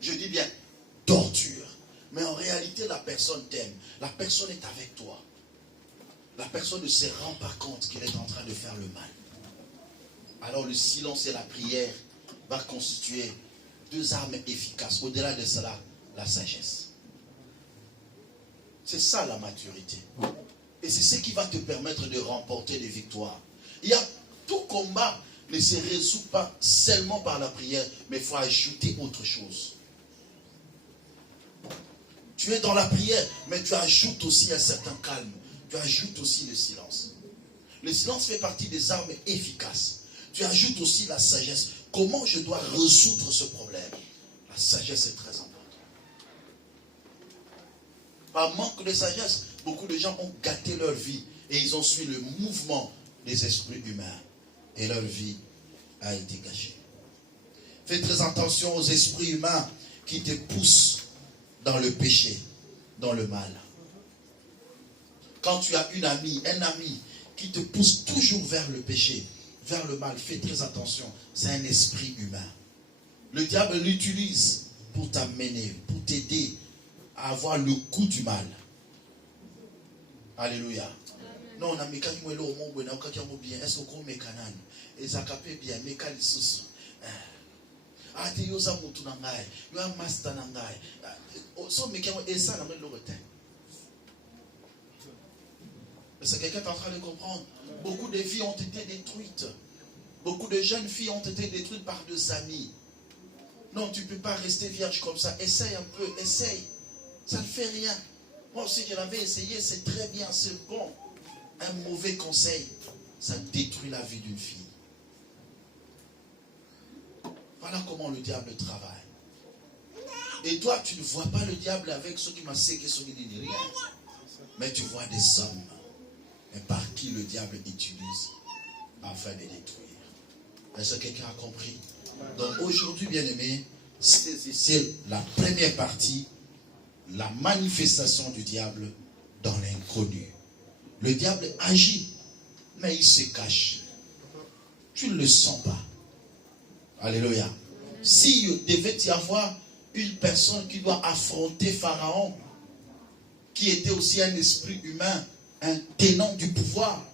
Je dis bien torture. Mais en réalité, la personne t'aime. La personne est avec toi. la personne ne se rend pas compte qu'il est en train de faire le mal. Alors le silence et la prière va constituer deux armes efficaces. Au-delà de cela, la sagesse. C'est ça la maturité. Et c'est ce qui va te permettre de remporter des victoires. Tout combat ne se résout pas seulement par la prière, mais il faut ajouter autre chose. Tu es dans la prière, mais tu ajoutes aussi un certain calme. Tu ajoutes aussi le silence. Le silence fait partie des armes efficaces. Tu ajoutes aussi la sagesse. Comment je dois résoudre ce problème? La sagesse est très importante. Par manque de sagesse, beaucoup de gens ont gâté leur vie et ils ont suivi le mouvement des esprits humains. Et leur vie a été gâchée. Fais très attention aux esprits humains qui te poussent dans le péché, dans le mal. Quand tu as une amie, un ami qui te pousse toujours vers le péché, vers le mal, fais très attention. C'est un esprit humain. Le diable l'utilise pour t'amener, pour t'aider à avoir le goût du mal. Alléluia. Non, on a mis quand même au monde, on a bien. Est-ce qu'on met canan? Et ça capé bien, mais quand il sous. Ah, tu es un mouton nangai, tu es un master nangai. So, mais quand on ça, on a le retard. Est-ce que quelqu'un est en train de comprendre? Beaucoup de vies ont été détruites. Beaucoup de jeunes filles ont été détruites par deux amis. Non, tu ne peux pas rester vierge comme ça. Essaye un peu, essaye. Ça ne fait rien. Moi aussi, je l'avais essayé, c'est très bien, c'est bon. Un mauvais conseil, ça détruit la vie d'une fille. Voilà comment le diable travaille. Et toi, tu ne vois pas le diable avec ceux qui m'ont séqué, ceux qui disent rien. Mais tu vois des hommes par qui le diable utilise afin de détruire. Est-ce que quelqu'un a compris? Donc aujourd'hui, bien-aimés, c'est la première partie, la manifestation du diable dans l'inconnu. Le diable agit, mais il se cache. Tu ne le sens pas. Alléluia. S'il devait y avoir une personne qui doit affronter Pharaon, qui était aussi un esprit humain, un tenant du pouvoir,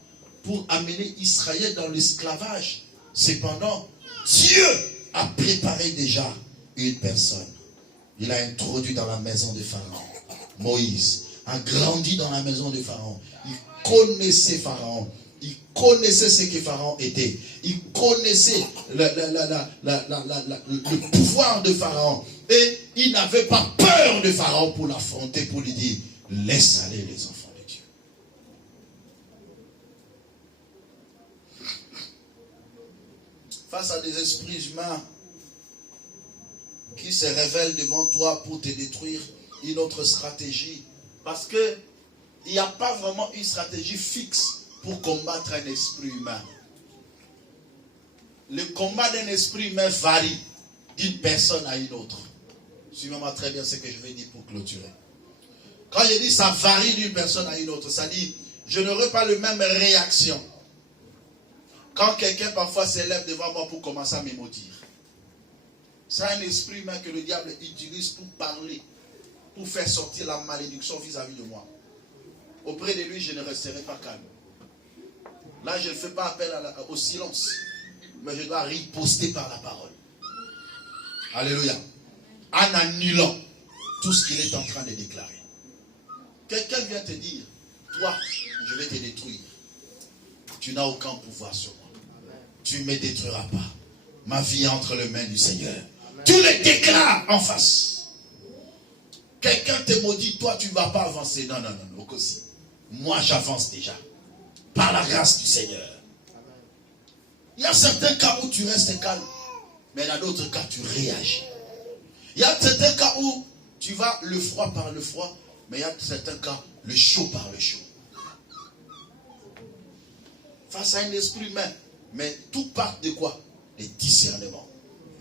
pour amener Israël dans l'esclavage, cependant, Dieu a préparé déjà une personne. Il a introduit dans la maison de Pharaon. Moïse a grandi dans la maison de Pharaon. Il connaissait Pharaon. Il connaissait ce que Pharaon était. Il connaissait le pouvoir de Pharaon. Et il n'avait pas peur de Pharaon pour l'affronter, pour lui dire, laisse aller les enfants de Dieu. Face à des esprits humains qui se révèlent devant toi pour te détruire, une autre stratégie. Parce que il n'y a pas vraiment une stratégie fixe pour combattre un esprit humain. Le combat d'un esprit humain varie d'une personne à une autre. Suivez-moi très bien ce que je vais dire pour clôturer. Quand je dis ça varie d'une personne à une autre, ça dit, je n'aurai pas la même réaction quand quelqu'un parfois s'élève devant moi pour commencer à me maudire. C'est un esprit humain que le diable utilise pour parler, pour faire sortir la malédiction vis-à-vis de moi. Auprès de lui, je ne resterai pas calme. Là, je ne fais pas appel au silence, mais je dois riposter par la parole. Alléluia. En annulant tout ce qu'il est en train de déclarer. Quelqu'un vient te dire, toi, je vais te détruire. Tu n'as aucun pouvoir sur moi. Tu ne me détruiras pas. Ma vie est entre les mains du Seigneur. Tu le déclares en face. Quelqu'un te maudit, toi tu ne vas pas avancer. Non, non, non, aussi. Moi j'avance déjà. Par la grâce du Seigneur. Il y a certains cas où tu restes calme. Mais dans d'autres cas, tu réagis. Il y a certains cas où tu vas le froid par le froid. Mais il y a certains cas, le chaud par le chaud. Face à un esprit humain. Mais tout part de quoi? Les discernements.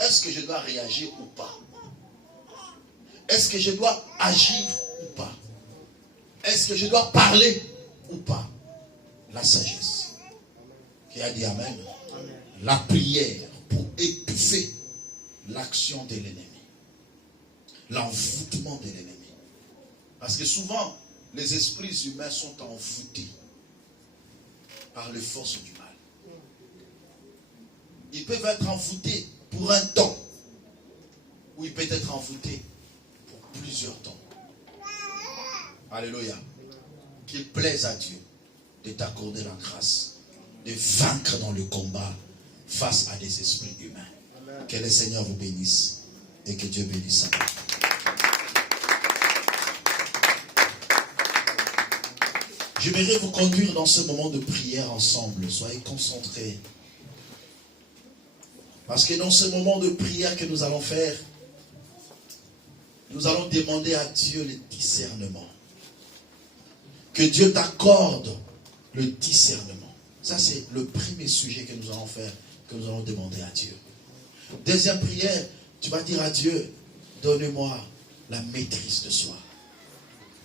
Est-ce que je dois réagir ou pas? Est-ce que je dois agir ou pas? Est-ce que je dois parler ou pas? La sagesse. Qui a dit Amen. La prière pour étouffer l'action de l'ennemi. L'envoûtement de l'ennemi. Parce que souvent, les esprits humains sont envoûtés. par les forces du mal. Ils peuvent être envoûtés pour un temps, ou ils peuvent être envoûtés pour plusieurs temps. Alléluia. Qu'il plaise à Dieu de t'accorder la grâce, de vaincre dans le combat face à des esprits humains. Amen. Que le Seigneur vous bénisse et que Dieu bénisse sa vie. J'aimerais vous conduire dans ce moment de prière ensemble. Soyez concentrés. Parce que dans ce moment de prière que nous allons faire, nous allons demander à Dieu le discernement. Que Dieu t'accorde le discernement. Ça, c'est le premier sujet que nous allons faire, que nous allons demander à Dieu. Deuxième prière, tu vas dire à Dieu, donne-moi la maîtrise de soi.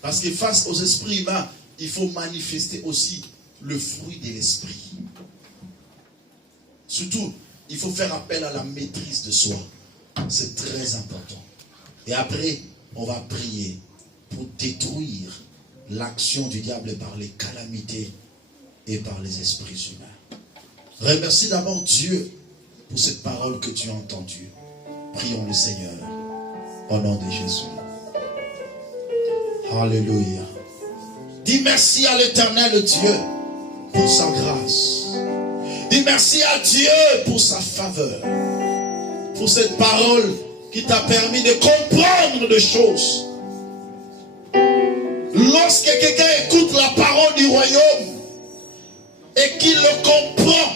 Parce que face aux esprits humains, il faut manifester aussi le fruit de l'esprit. Surtout, il faut faire appel à la maîtrise de soi. C'est très important. Et après, on va prier pour détruire l'action du diable par les calamités et par les esprits humains. Remercie d'abord Dieu pour cette parole que tu as entendue. Prions le Seigneur au nom de Jésus. Alléluia. Dis merci à l'Éternel Dieu pour sa grâce. Dis merci à Dieu pour sa faveur. Pour cette parole qui t'a permis de comprendre des choses. Lorsque quelqu'un écoute la parole du royaume et qu'il le comprend,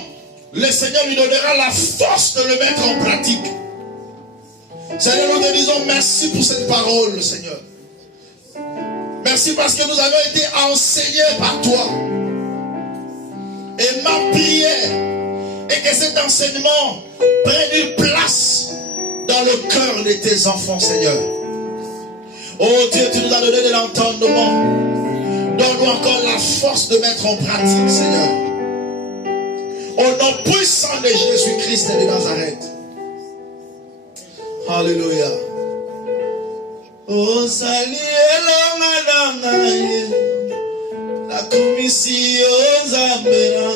le Seigneur lui donnera la force de le mettre en pratique. Seigneur, nous te disons merci pour cette parole, Seigneur. Merci parce que nous avons été enseignés par toi. Et ma prière est que cet enseignement prenne une place dans le cœur de tes enfants, Seigneur. Oh Dieu, tu nous as donné de l'entendement. Donne-nous encore la force de mettre en pratique, Seigneur. Au nom puissant de Jésus-Christ de Nazareth. Alléluia. Oh, salut, la commission Zambera,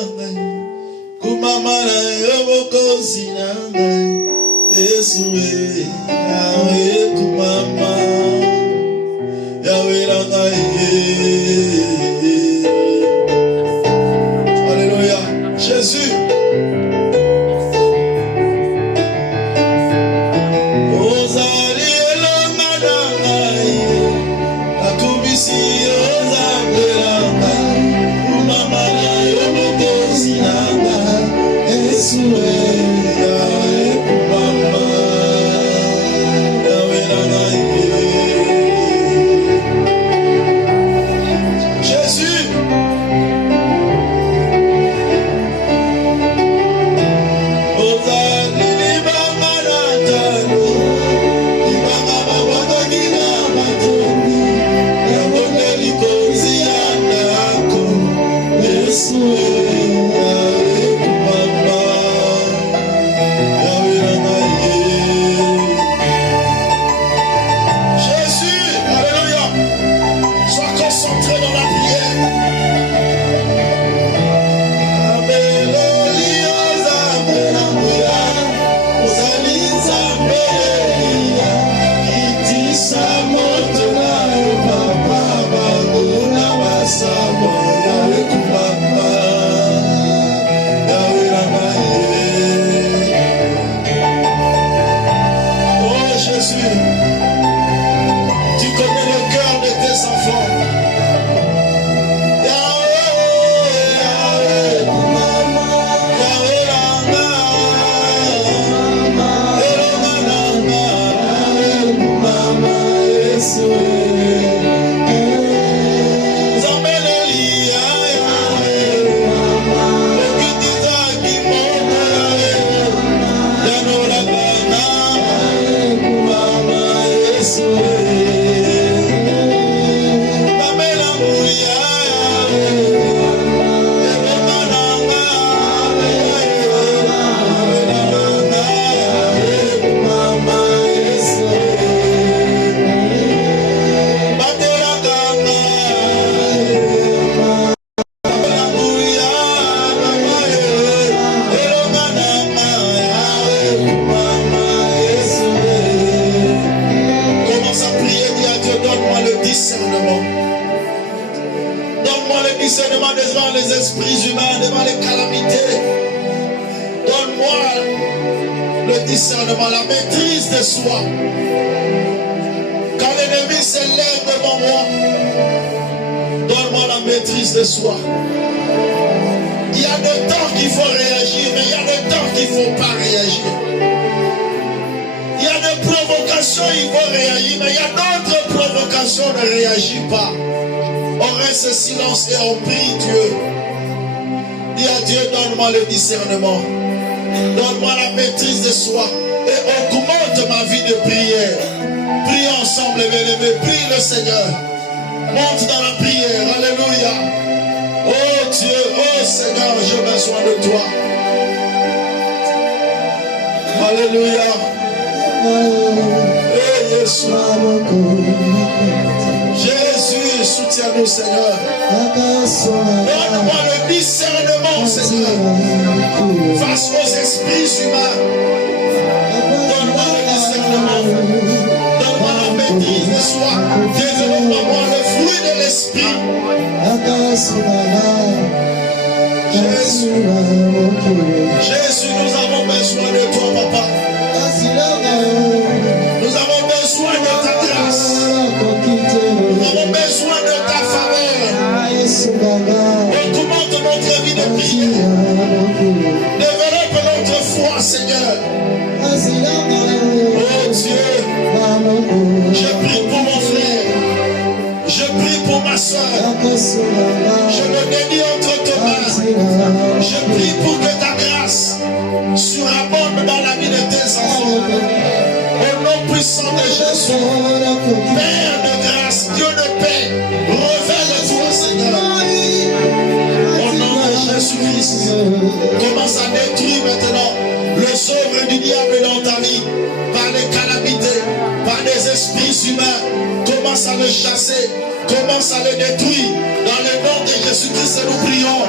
Kumamara, Yoboko, Sinanga, Esue, Yahweh, Kumama, Yahweh, Alléluia. Jésus. Alléluia. donne-moi le discernement. Donne-moi le discernement devant les esprits humains, devant les calamités. Donne-moi le discernement, la maîtrise de soi. Quand l'ennemi s'élève devant moi, donne-moi la maîtrise de soi. Il y a des temps qu'il faut réagir, mais il y a des temps qu'il ne faut pas réagir. Il y a des provocations, il faut réagir, mais il y a d'autres provocations, ne réagit pas. On reste silence et on prie Dieu. Dis à Dieu, donne-moi le discernement. Donne-moi la maîtrise de soi. Et augmente ma vie de prière. Prions ensemble, bien-aimés. Prie le Seigneur. Monte dans la prière. Alléluia. Oh Dieu, oh Seigneur, j'ai besoin de toi. Alléluia. Et Jésus, soutiens-nous, Seigneur. Donne-moi le discernement, Seigneur, face aux esprits humains. Donne-moi le discernement. Donne-moi la maîtrise de soi. Développe-moi le fruit de l'esprit. Jésus, nous avons besoin de toi, Papa. Nous avons besoin de ta grâce. Nous avons besoin de ta faveur. Augmente notre vie de prière. Développe notre foi, Seigneur. Oh Dieu, je prie pour mon frère. Je prie pour ma soeur. Je me dédie entre tes mains. Je prie pour que ta grâce surabonde dans la vie de tes enfants. Au nom puissant de Jésus, Père de grâce, Dieu de paix, révèle-toi, Seigneur. Au nom de Jésus-Christ, commence à détruire maintenant les œuvres du diable dans ta vie, par les calamités, par des esprits humains. Commence à le chasser, commence à le détruire. Dans le nom de Jésus-Christ, nous prions.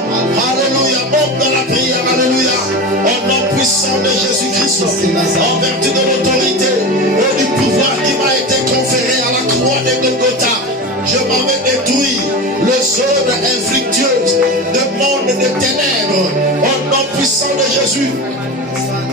Alléluia, monte dans la prière, alléluia. Au nom puissant de Jésus-Christ, en vertu de l'autorité et du pouvoir qui m'a été conféré à la croix de Golgotha, je m'en vais détruire les œuvres infructueuses du monde des ténèbres. Au nom puissant de Jésus,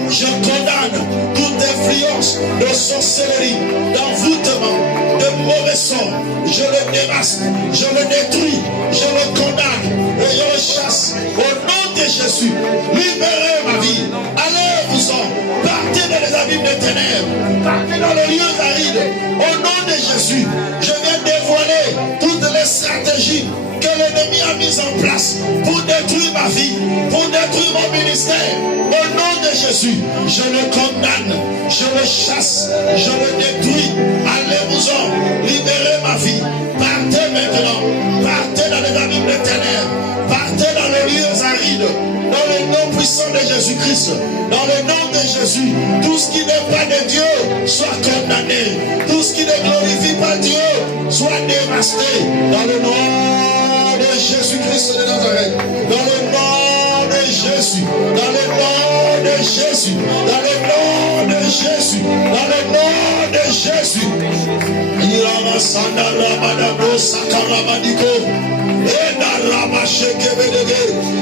je condamne toute influence de sorcellerie, d'envoûtement, de mauvais sort. Je le dévaste, je le détruis, je le condamne et je le chasse. Au nom de Jésus, libérez ma vie. Allez-vous-en, partez dans les abîmes des ténèbres, partez dans les lieux arides. Au nom de Jésus, je viens dévoiler toutes les stratégies que l'ennemi a mises en place pour détruire ma vie, pour détruire mon ministère. Au nom de Jésus, je le condamne, je le chasse, je le détruis. Allez-vous-en, libérez ma vie. Partez maintenant, partez dans les abîmes des ténèbres, partez dans les lieux arides. Dans le nom puissant de Jésus-Christ, dans le nom de Jésus, tout ce qui n'est pas de Dieu soit condamné. Tout ce qui ne glorifie pas Dieu soit dévasté. Dans le nom de Jésus-Christ de Nazareth, dans le nom de Jésus, dans le nom de Jésus, dans le nom de Jésus, dans le nom de Jésus.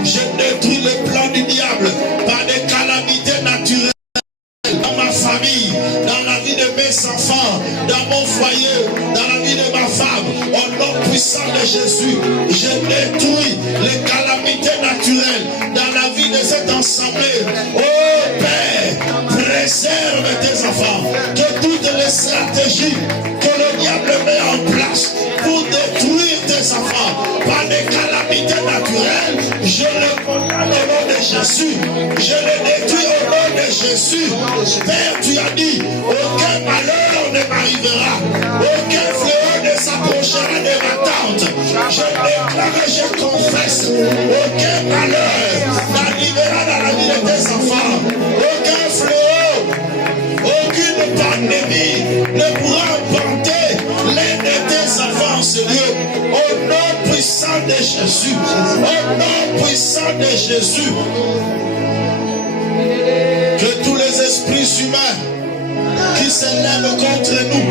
Je détruis le plan du diable par des calamités naturelles dans ma famille, dans la vie de mes enfants, dans mon foyer, dans la vie de ma femme. Au nom puissant de Jésus, je détruis les calamités naturelles dans la vie de cette assemblée. Oh Père, préserve tes enfants, que toutes les stratégies que le diable met en place pour détruire tes enfants par des calamités naturelles, je le condamne au nom de Jésus, je le détruis au nom de Jésus. Père, tu as dit, aucun malheur ne m'arrivera, aucun fléau ne s'approchera de ma tente. Je déclare et je confesse, aucun malheur n'arrivera dans la vie de tes enfants, aucun fléau, aucune pandémie ne pourra emporter l'un de tes enfants en ce lieu. Au nom puissant de Jésus, au nom puissant de Jésus, que tous les esprits humains qui s'élèvent contre nous,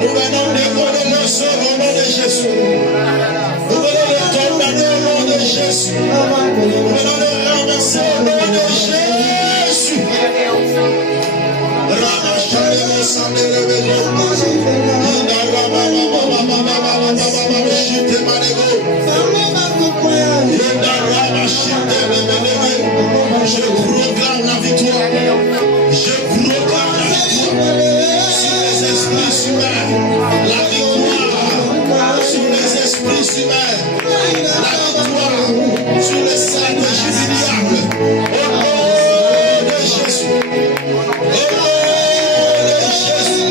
nous venons décoller le sort au nom de Jésus. Nous voulons le condamner au nom de Jésus. Nous voulons le ramasser au nom de Jésus. Je proclame la victoire. Je proclame la victoire sur les esprits humains. La victoire sur les esprits humains. La victoire sur les cercles jubilables. Au nom de Jésus. Au nom de Jésus.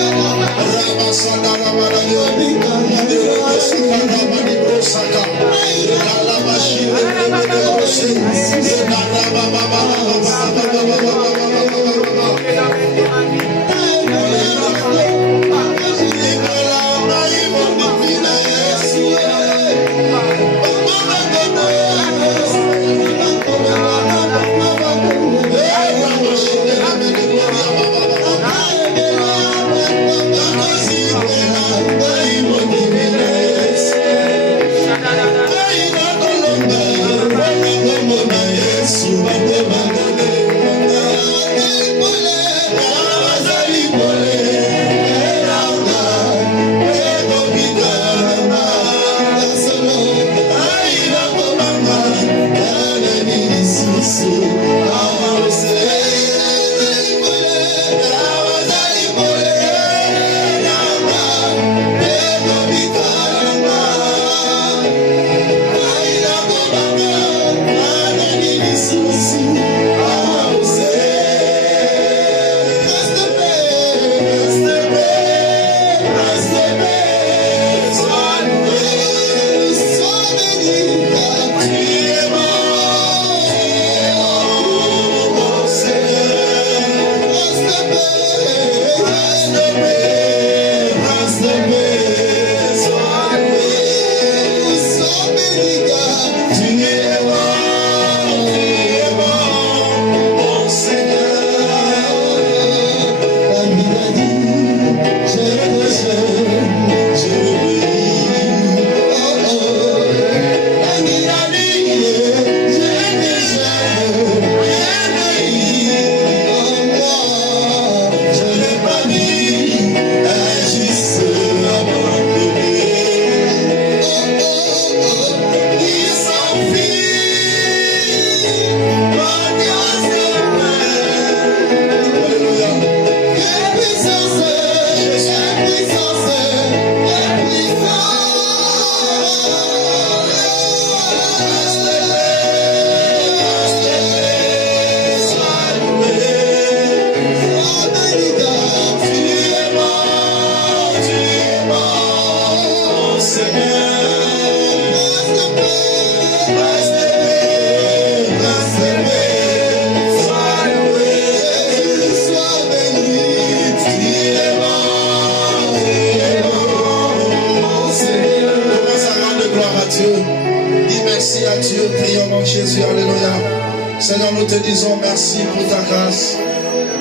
Seigneur, nous te disons merci pour ta grâce.